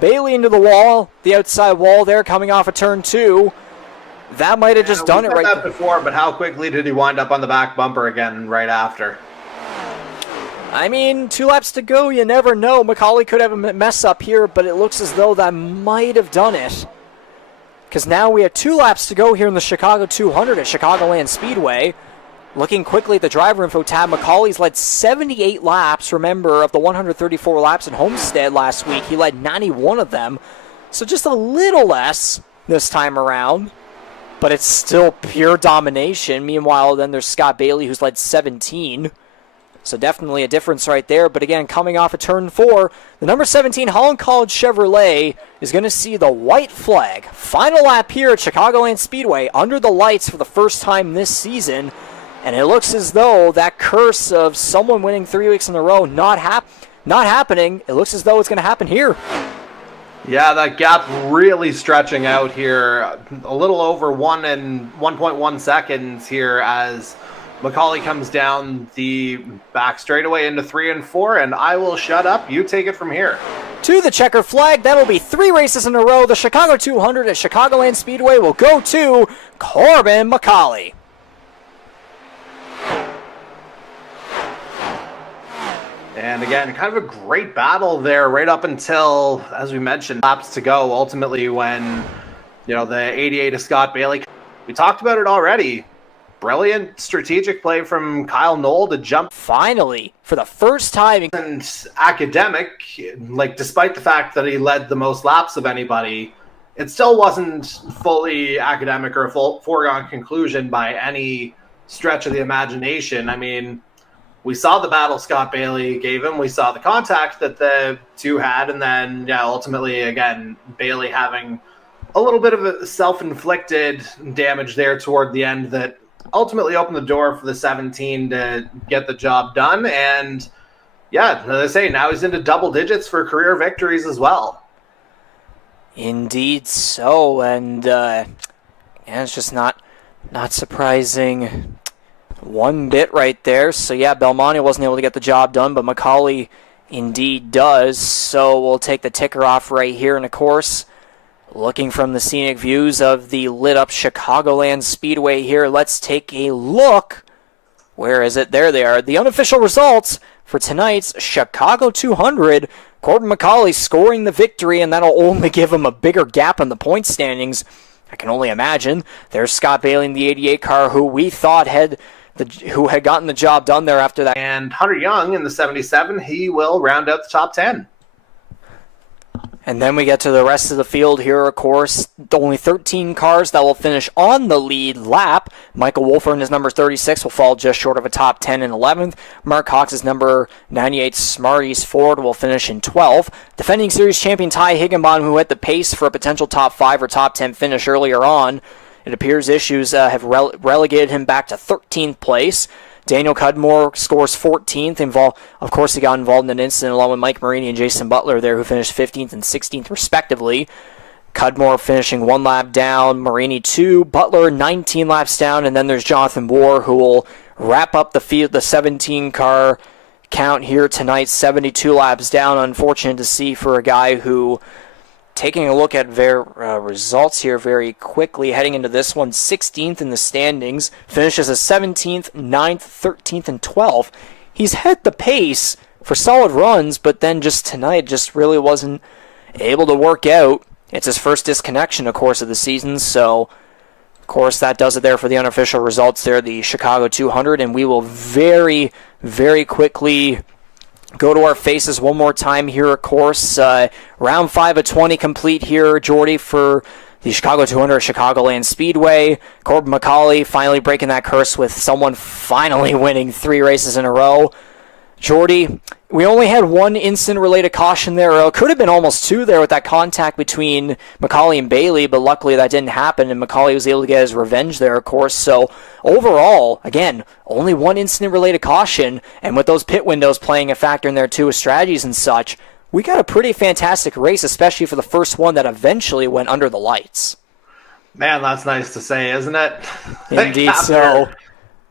Bailey into the wall, the outside wall there coming off of turn 2. That might have just done it right there. Before, but how quickly did he wind up on the back bumper again right after? I mean, 2 laps to go, you never know. Macaulay could have a mess up here, but it looks as though that might have done it. Because now we have 2 laps to go here in the Chicago 200 at Chicagoland Speedway. Looking quickly at the driver info tab, Macaulay's led 78 laps. Remember, of the 134 laps in Homestead last week, he led 91 of them. So just a little less this time around. But it's still pure domination. Meanwhile, then there's Scott Bailey, who's led 17. So definitely a difference right there. But again, coming off of turn 4, the number 17 Holland College Chevrolet is going to see the white flag. Final lap here at Chicagoland Speedway under the lights for the first time this season. And it looks as though that curse of someone winning 3 weeks in a row not happening. It looks as though it's going to happen here. Yeah, that gap really stretching out here. A little over 1.1 seconds here as Macaulay comes down the back straightaway into 3 and 4, and I will shut up. You take it from here. To the checker flag, that'll be 3 races in a row. The Chicago 200 at Chicagoland Speedway will go to Corbin Macaulay. And again, kind of a great battle there right up until, as we mentioned, laps to go. Ultimately, when, the 88 of Scott Bailey, we talked about it already. brilliant strategic play from Kyle Knoll to jump. Finally, for the first time. And academic, like despite the fact that he led the most laps of anybody, it still wasn't fully academic or a full foregone conclusion by any stretch of the imagination. I mean, we saw the battle Scott Bailey gave him. We saw the contact that the two had. And then, ultimately, again, Bailey having a little bit of a self-inflicted damage there toward the end that ultimately opened the door for the 17 to get the job done. And, as I say, now he's into double digits for career victories as well. Indeed so. And, it's just not surprising one bit right there. So Belmonte wasn't able to get the job done, but McCauley indeed does. So we'll take the ticker off right here. And of course, looking from the scenic views of the lit up Chicagoland Speedway here, let's take a look. Where is it? There they are. The unofficial results for tonight's Chicago 200. Corbin McCauley scoring the victory, and that'll only give him a bigger gap in the point standings. I can only imagine. There's Scott Bailey in the 88 car, who we thought had gotten the job done there after that. And Hunter Young in the 77, he will round out the top 10. And then we get to the rest of the field here, of course. Only 13 cars that will finish on the lead lap. Michael Wolfer in his number 36 will fall just short of a top 10 in 11th. Mark Cox's number 98 Smarties Ford will finish in 12th. Defending series champion Ty Higginbottom, who had the pace for a potential top 5 or top 10 finish earlier on, it appears issues have relegated him back to 13th place. Daniel Cudmore scores 14th. Of course, he got involved in an incident along with Mike Marini and Jason Butler there, who finished 15th and 16th respectively. Cudmore finishing 1 lap down, Marini 2, Butler 19 laps down, and then there's Jonathan Bohr, who will wrap up the 17-car count here tonight, 72 laps down. Unfortunate to see for a guy who, taking a look at their results here very quickly, heading into this one, 16th in the standings, finishes as 17th, 9th, 13th, and 12th. He's had the pace for solid runs, but then just tonight just really wasn't able to work out. It's his first disconnection, of course, of the season, so of course that does it there for the unofficial results there, the Chicago 200, and we will very, very quickly go to our faces one more time here, of course. Round 5 of 20 complete here, Jordy, for the Chicago 200 Chicagoland Speedway. Corbin McCauley finally breaking that curse with someone finally winning 3 races in a row. Jordy, we only had 1 incident-related caution there. It could have been almost 2 there with that contact between McCauley and Bailey, but luckily that didn't happen, and McCauley was able to get his revenge there, of course. So overall, again, only 1 incident-related caution, and with those pit windows playing a factor in there too with strategies and such, we got a pretty fantastic race, especially for the first one that eventually went under the lights. Man, that's nice to say, isn't it? Indeed so.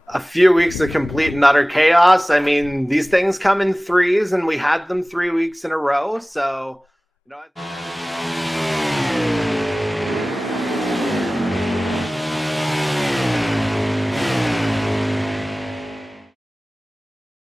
A few weeks of complete and utter chaos. I mean, these things come in threes, and we had them 3 weeks in a row. So,